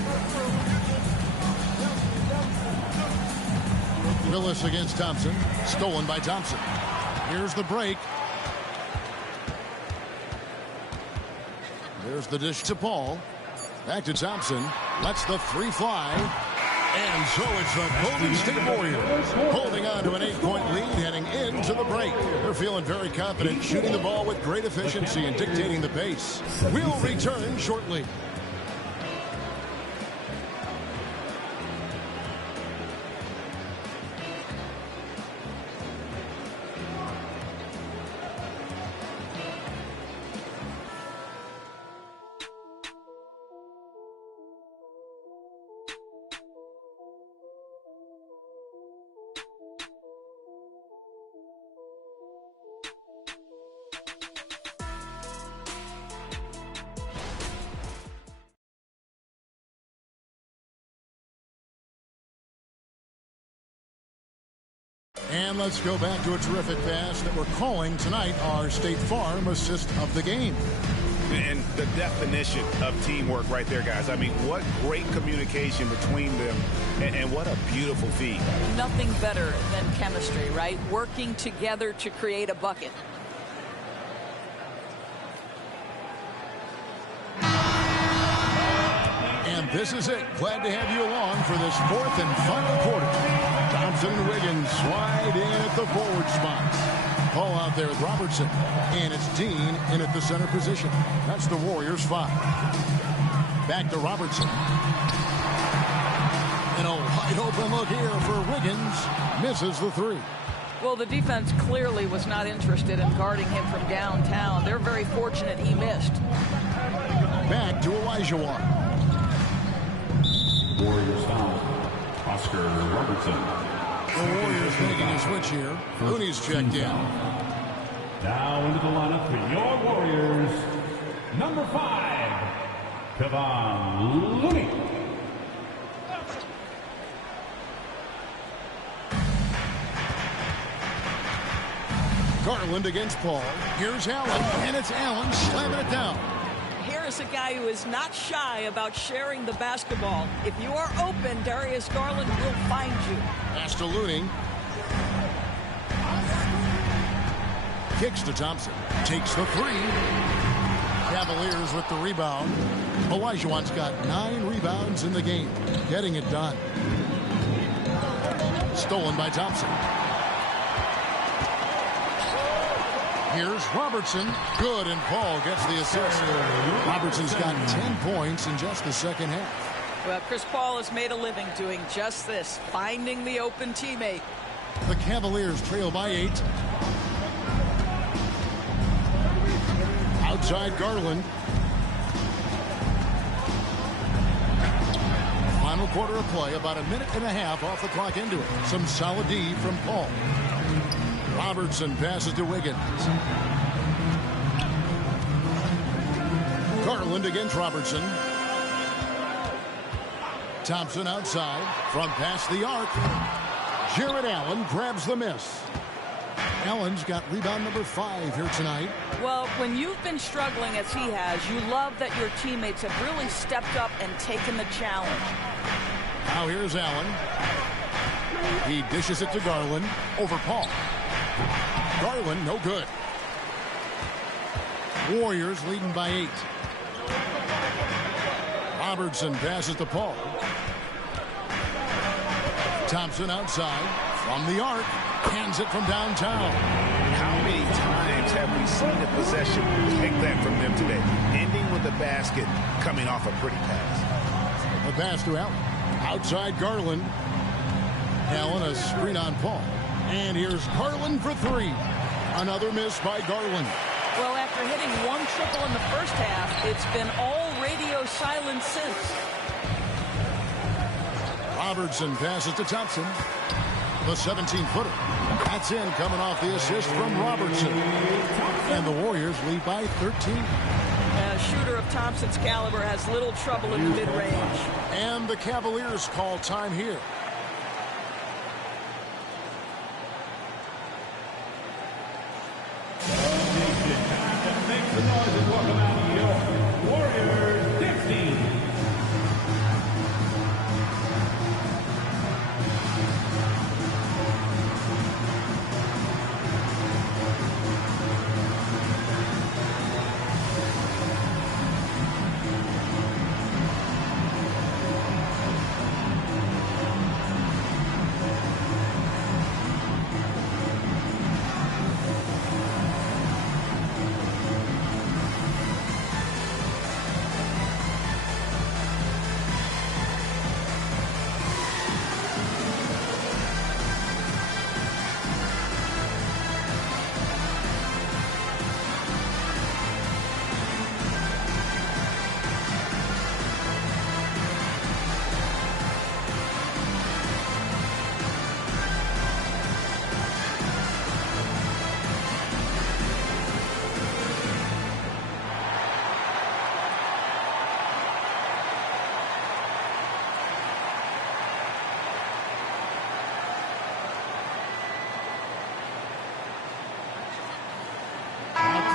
Willis against Thompson. Stolen by Thompson. Here's the break. There's the dish to Paul. Back to Thompson. Lets the 3 fly. And so it's the Golden State Warriors holding on to an 8-point lead heading into the break. They're feeling very confident, shooting the ball with great efficiency and dictating the pace. We'll return shortly. And let's go back to a terrific pass that we're calling tonight our State Farm assist of the game. And the definition of teamwork right there, guys. I mean, what great communication between them, and what a beautiful feed. Nothing better than chemistry, right? Working together to create a bucket. And this is it. Glad to have you along for this fourth and final quarter. Thompson and Wiggins slide in at the forward spot. Paul out there with Robertson. And it's Dean in at the center position. That's the Warriors 5. Back to Robertson. And a wide open look here for Wiggins. Misses the three. Well, the defense clearly was not interested in guarding him from downtown. They're very fortunate he missed. Back to Olajuwon. Warriors foul. Oscar Robertson. The Warriors making a switch here. Looney's checked in. Now into the lineup for your Warriors. Number 5, Kevon Looney. Garland against Paul. Here's Allen, and it's Allen slamming it down. Here is a guy who is not shy about sharing the basketball. If you are open, Darius Garland will find you. Pass to Looney. Kicks to Thompson. Takes the three. Cavaliers with the rebound. Olajuwon's got 9 rebounds in the game. Getting it done. Stolen by Thompson. Here's Robertson. Good, and Paul gets the assist. Robertson's got 10 points in just the second half. Well, Chris Paul has made a living doing just this, finding the open teammate. The Cavaliers trail by 8. Outside Garland. Final quarter of play, about a minute and a half off the clock into it. Some solid D from Paul. Robertson passes to Wiggins. Garland against Robertson. Thompson outside from past the arc. Jared Allen grabs the miss. Allen's got rebound number 5 here tonight. Well, when you've been struggling as he has, you love that your teammates have really stepped up and taken the challenge. Now here's Allen. He dishes it to Garland over Paul. Garland, no good. Warriors leading by 8. Robertson passes to Paul. Thompson outside from the arc. Hands it from downtown. How many times have we seen a possession like that from them today? Ending with a basket, coming off a pretty pass. A pass to Allen. Outside Garland. Allen, a screen on Paul. And here's Garland for 3. Another miss by Garland. Well, after hitting 1 triple in the first half, it's been all radio silence since. Robertson passes to Thompson. The 17-footer. That's in, coming off the assist from Robertson. And the Warriors lead by 13. A shooter of Thompson's caliber has little trouble in the mid-range. And the Cavaliers call time here. Make the noise and welcome out your Warriors 15.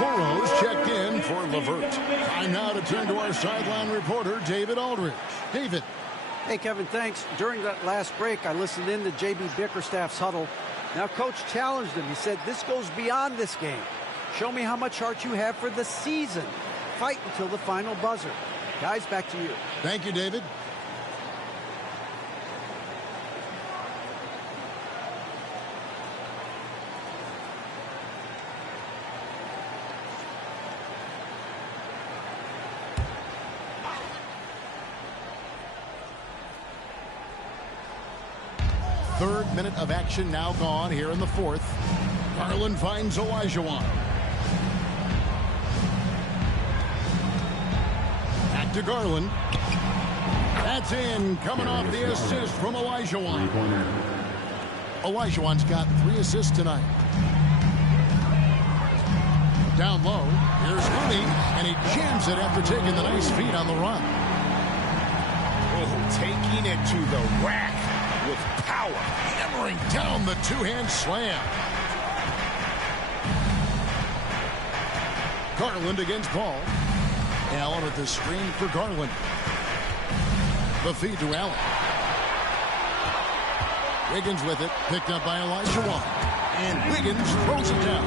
Okoro's checked in for Levert. Time now to turn to our sideline reporter, David Aldridge. David. Hey, Kevin, thanks. During that last break, I listened in to J.B. Bickerstaff's huddle. Now, Coach challenged him. He said, this goes beyond this game. Show me how much heart you have for the season. Fight until the final buzzer. Guys, back to you. Thank you, David. Third minute of action now gone here in the fourth. Garland finds Olajuwon. Back to Garland. That's in, coming off the assist from Olajuwon. Olajuwon's got 3 assists tonight. Down low, here's Looney, and he jams it after taking the nice feed on the run. Oh, taking it to the rack with power. Hammering down the two-hand slam. Garland against Paul. Allen at the screen for Garland. The feed to Allen. Wiggins with it. Picked up by Olajuwon. And Wiggins throws it down.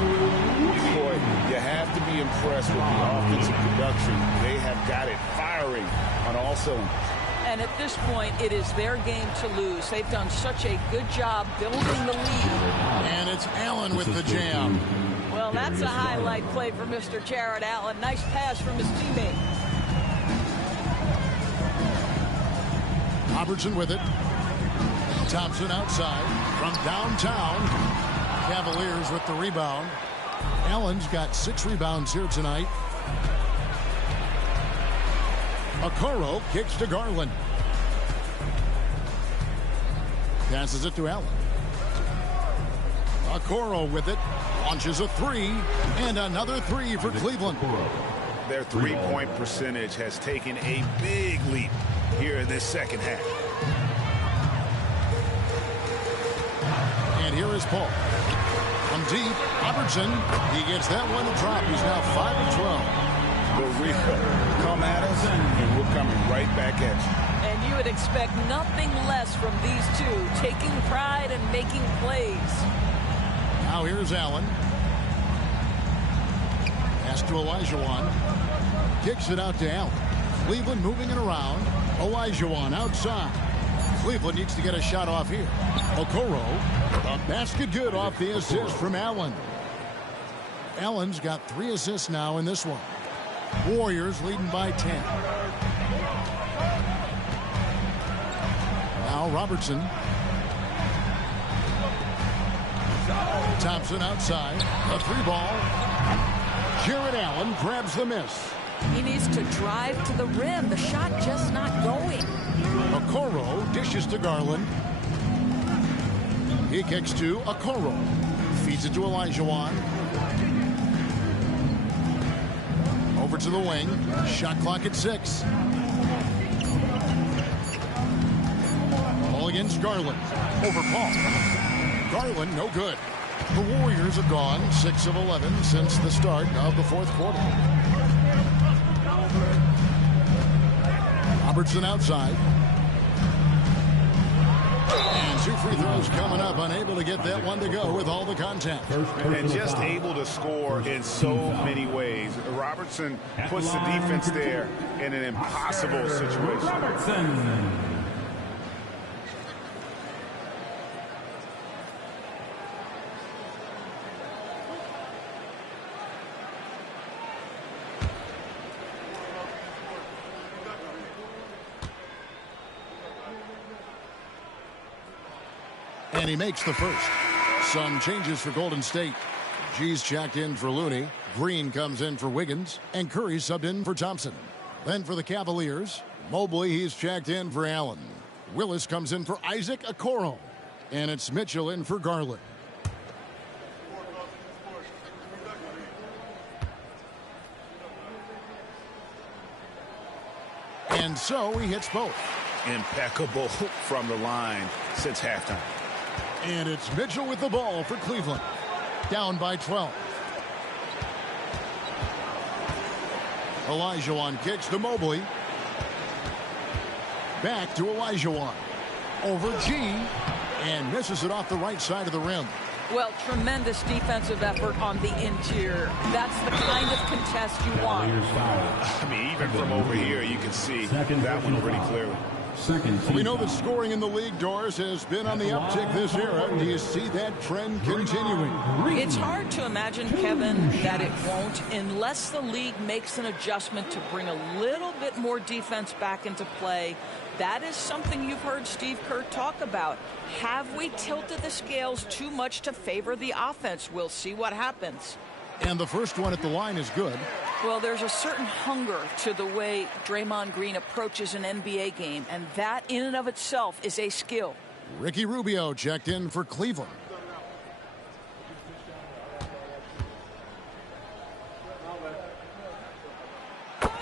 Boy, you have to be impressed with the offensive production. They have got it firing on all cylinders. And at this point, it is their game to lose. They've done such a good job building the lead. And it's Allen with the jam. Well, that's a highlight play for Mr. Jared Allen. Nice pass from his teammate. Robertson with it. Thompson outside from downtown. Cavaliers with the rebound. Allen's got 6 rebounds here tonight. Okoro kicks to Garland. Passes it to Allen. Okoro with it. Launches a 3. And another 3 for Cleveland. Their three-point percentage has taken a big leap here in this second half. And here is Paul. From deep, Robertson. He gets that one to drop. He's now 5 of 12. The real come at us, and we're coming right back at you. And you would expect nothing less from these two, taking pride and making plays. Now here's Allen. Pass to Olajuwon. Kicks it out to Allen. Cleveland moving it around. Olajuwon outside. Cleveland needs to get a shot off here. Okoro. A basket good off the assist from Allen. Allen's got 3 assists now in this one. Warriors leading by 10. Now Robertson. Thompson outside. A 3-ball. Jared Allen grabs the miss. He needs to drive to the rim. The shot just not going. Okoro dishes to Garland. He kicks to Okoro. Feeds it to Olajuwon. Over to the wing. Shot clock at 6. Ball against Garland. Over Paul. Garland, no good. The Warriors have gone 6 of 11 since the start of the fourth quarter. Robertson outside. And 2 free throws coming up. Unable to get that one to go with all the contact. And just able to score in so many ways. Robertson puts the defense there in an impossible situation. Robertson. And he makes the first. Some changes for Golden State. G's checked in for Looney. Green comes in for Wiggins. And Curry subbed in for Thompson. Then for the Cavaliers, Mobley, he's checked in for Allen. Willis comes in for Isaac Okoro. And it's Mitchell in for Garland. And so he hits both. Impeccable from the line since halftime. And it's Mitchell with the ball for Cleveland. Down by 12. Olajuwon kicks to Mobley. Back to Olajuwon. Over G. And misses it off the right side of the rim. Well, tremendous defensive effort on the interior. That's the kind of contest you want. I mean, even from over here, you can see that one pretty clearly. We know that scoring in the league, Doris, has been on the uptick this era. Do you see that trend continuing? It's hard to imagine, Kevin, that it won't unless the league makes an adjustment to bring a little bit more defense back into play. That is something you've heard Steve Kerr talk about. Have we tilted the scales too much to favor the offense? We'll see what happens. And the first one at the line is good. Well, there's a certain hunger to the way Draymond Green approaches an NBA game, and that in and of itself is a skill. Ricky Rubio checked in for Cleveland.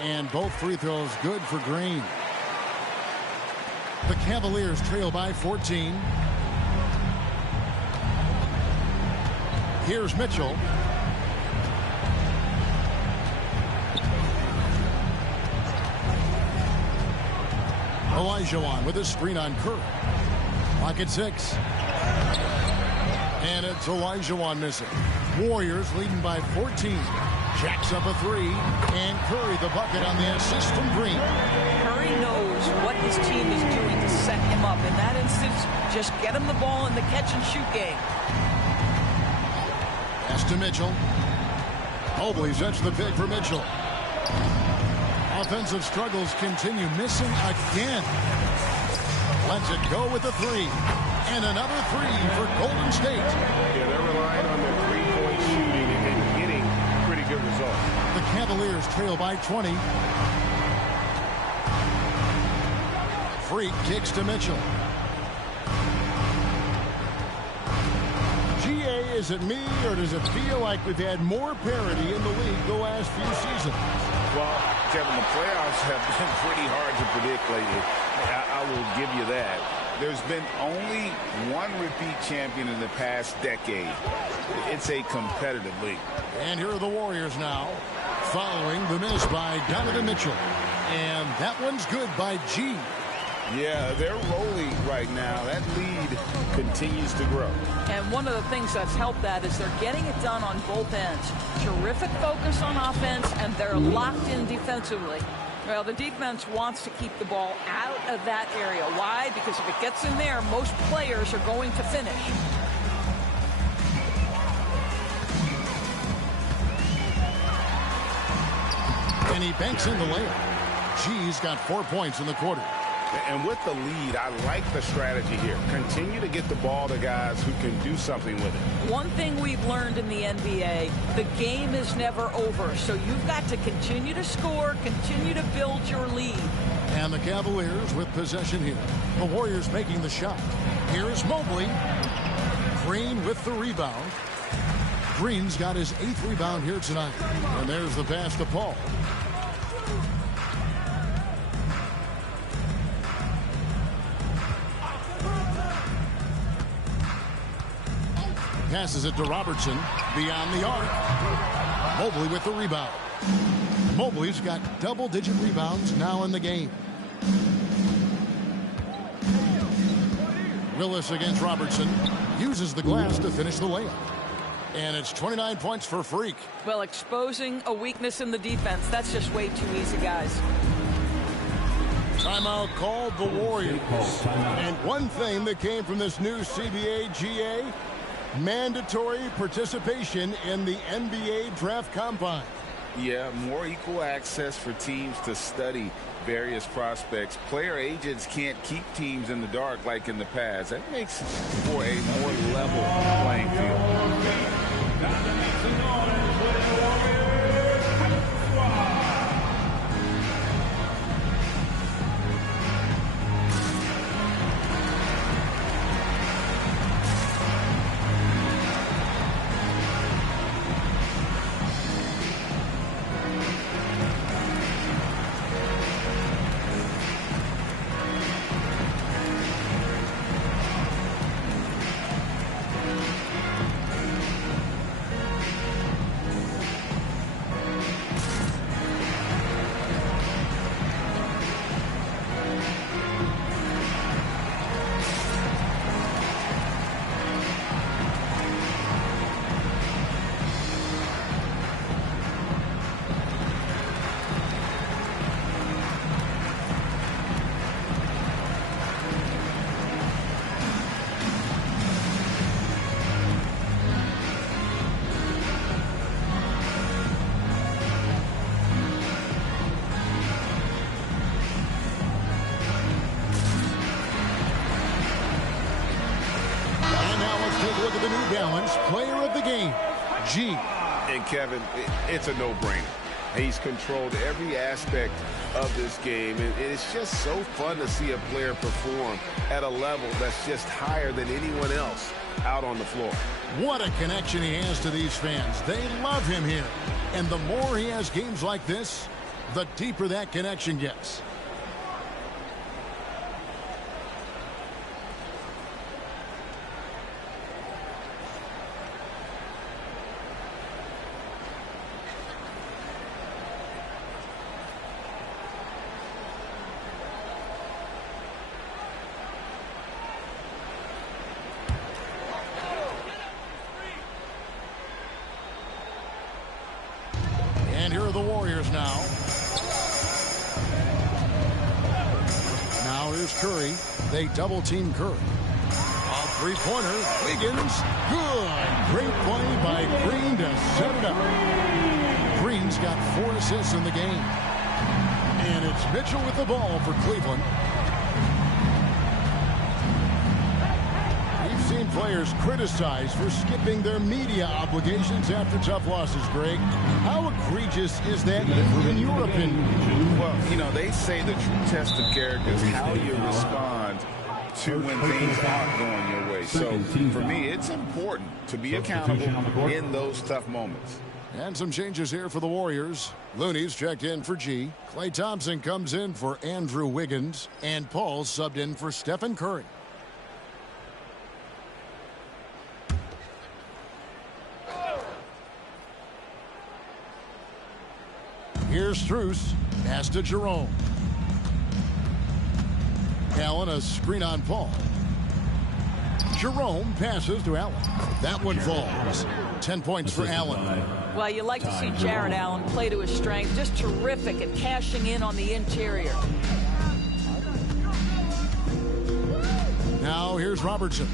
And both free throws good for Green. The Cavaliers trail by 14. Here's Mitchell. Olajuwon with a screen on Curry. Clock at 6. And it's Olajuwon missing. Warriors leading by 14. Jacks up a 3. And Curry the bucket on the assist from Green. Curry knows what his team is doing to set him up. In that instance, just get him the ball in the catch-and-shoot game. Pass to Mitchell. Mobley sets the pick for Mitchell. Offensive struggles continue. Missing again. Lets it go with a 3. And another 3 for Golden State. Yeah, they're relying on their three-point shooting and getting pretty good results. The Cavaliers trail by 20. Freak kicks to Mitchell. GA, is it me, or does it feel like we've had more parity in the league the last few seasons? Well, Kevin, the playoffs have been pretty hard to predict lately. I will give you that. There's been only one repeat champion in the past decade. It's a competitive league. And here are the Warriors now, following the miss by Donovan Mitchell. And that one's good by G. Yeah, they're rolling right now. That lead continues to grow. And one of the things that's helped that is they're getting it done on both ends. Terrific focus on offense, and they're locked in defensively. Well, the defense wants to keep the ball out of that area. Why? Because if it gets in there, most players are going to finish. And he banks in the layup. G's got 4 points in the quarter. And with the lead, I like the strategy here. Continue to get the ball to guys who can do something with it. One thing we've learned in the NBA, the game is never over. So you've got to continue to score, continue to build your lead. And the Cavaliers with possession here. The Warriors making the shot. Here's Mobley. Green with the rebound. Green's got his 8th rebound here tonight. And there's the pass to Paul. Passes it to Robertson beyond the arc. Mobley with the rebound. Mobley's got double-digit rebounds now in the game. Willis against Robertson. Uses the glass to finish the layup. And it's 29 points for Freak. Well, exposing a weakness in the defense, that's just way too easy, guys. Timeout called the Warriors. And one thing that came from this new CBA GA, mandatory participation in the NBA Draft Combine. Yeah, more equal access for teams to study various prospects. Player agents can't keep teams in the dark like in the past. That makes for a more level playing field. take a look at the New Balance Player of the Game, G. And Kevin, it's a no-brainer. He's controlled every aspect of this game, and it's just so fun to see a player perform at a level that's just higher than anyone else out on the floor. What a connection he has to these fans. They love him here. And the more he has games like this, the deeper that connection gets. And here are the Warriors now. Now here's Curry. They double-team Curry. A three-pointer. Wiggins. Good. Great play by Green to set it up. Green's got 4 assists in the game. And it's Mitchell with the ball for Cleveland. We've seen players criticized for skipping their media obligations after tough losses, Greg. How egregious is that, in your opinion? Well, you know, they say the true test of character is how you respond to when things aren't going your way. So, for me, it's important to be accountable in those tough moments. And some changes here for the Warriors. Looney's checked in for G. Klay Thompson comes in for Andrew Wiggins. And Paul subbed in for Stephen Curry. Here's Strus. Pass to Jerome. Allen, a screen on Paul. Jerome passes to Allen. That one falls. 10 points for Allen. Well, you like to see Jarrett Allen play to his strength. Just terrific at cashing in on the interior. Now here's Robertson.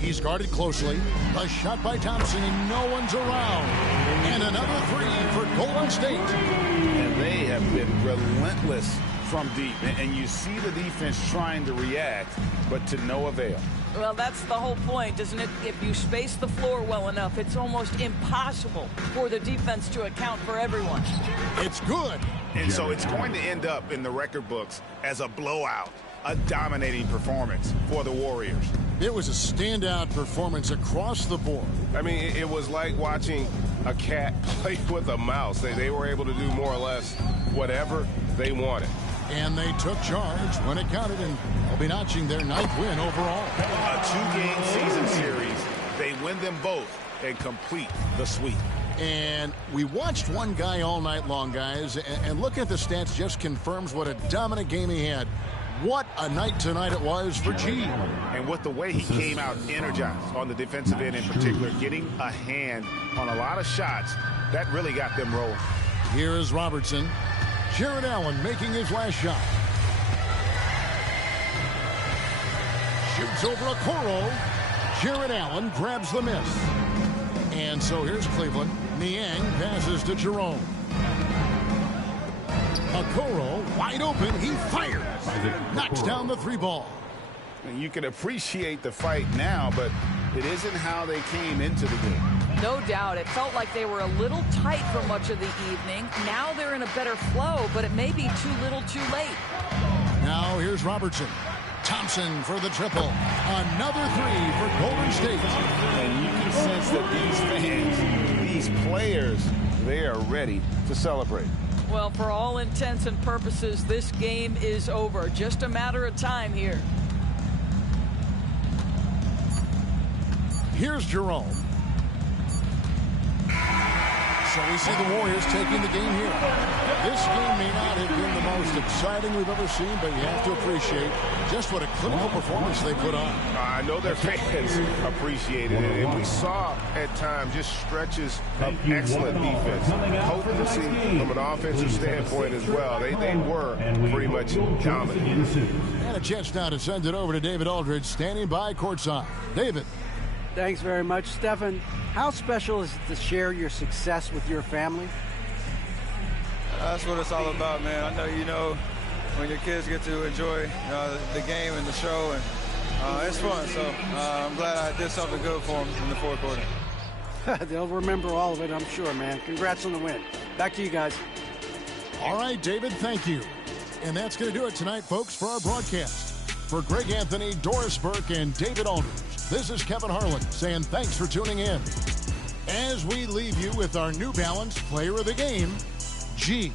He's guarded closely. A shot by Thompson, and no one's around. And another three for Golden State. And they have been relentless from deep. And you see the defense trying to react, but to no avail. Well, that's the whole point, isn't it? If you space the floor well enough, it's almost impossible for the defense to account for everyone. It's good. And so it's going to end up in the record books as a blowout, a dominating performance for the Warriors. It was a standout performance across the board. I mean, it was like watching a cat play with a mouse. They were able to do more or less whatever they wanted. And they took charge when it counted, and they'll be notching their 9th win overall. A 2-game season series. They win them both and complete the sweep. And we watched one guy all night long, guys, and looking at the stats just confirms what a dominant game he had. What a night tonight it was for G. And with the way he came out energized on the defensive end in particular, getting a hand on a lot of shots, that really got them rolling. Here is Robertson. Jarrett Allen making his last shot. Shoots over Okoro. Jarrett Allen grabs the miss. And so here's Cleveland. Niang passes to Jerome. Okoro wide open. He fires. Knocks down the 3 ball. And you can appreciate the fight now, but it isn't how they came into the game. No doubt. It felt like they were a little tight for much of the evening. Now they're in a better flow, but it may be too little too late. Now here's Robertson. Thompson for the triple. Another 3 for Golden State. And you can sense that these fans, these players, they are ready to celebrate. Well, for all intents and purposes, this game is over. Just a matter of time here. Here's Jerome. So we see the Warriors taking the game here. This game may not have been the most exciting we've ever seen, but you have to appreciate just what a clinical performance they put on. I know their fans appreciated it, and we saw at times just stretches of excellent defense. Potency from an offensive standpoint as well. They were pretty much dominant. And a chance now to send it over to David Aldridge, standing by courtside. David. Thanks very much, Stephen. How special is it to share your success with your family? That's what it's all about, man. I know you know when your kids get to enjoy the game and the show, and It's fun, so I'm glad I did something good for them in the fourth quarter. They'll remember all of it, I'm sure, man. Congrats on the win. Back to you guys. All right, David, thank you. And that's going to do it tonight, folks, for our broadcast. For Greg Anthony, Doris Burke, and David Aldridge, this is Kevin Harlan saying thanks for tuning in. As we leave you with our New Balance Player of the Game, G.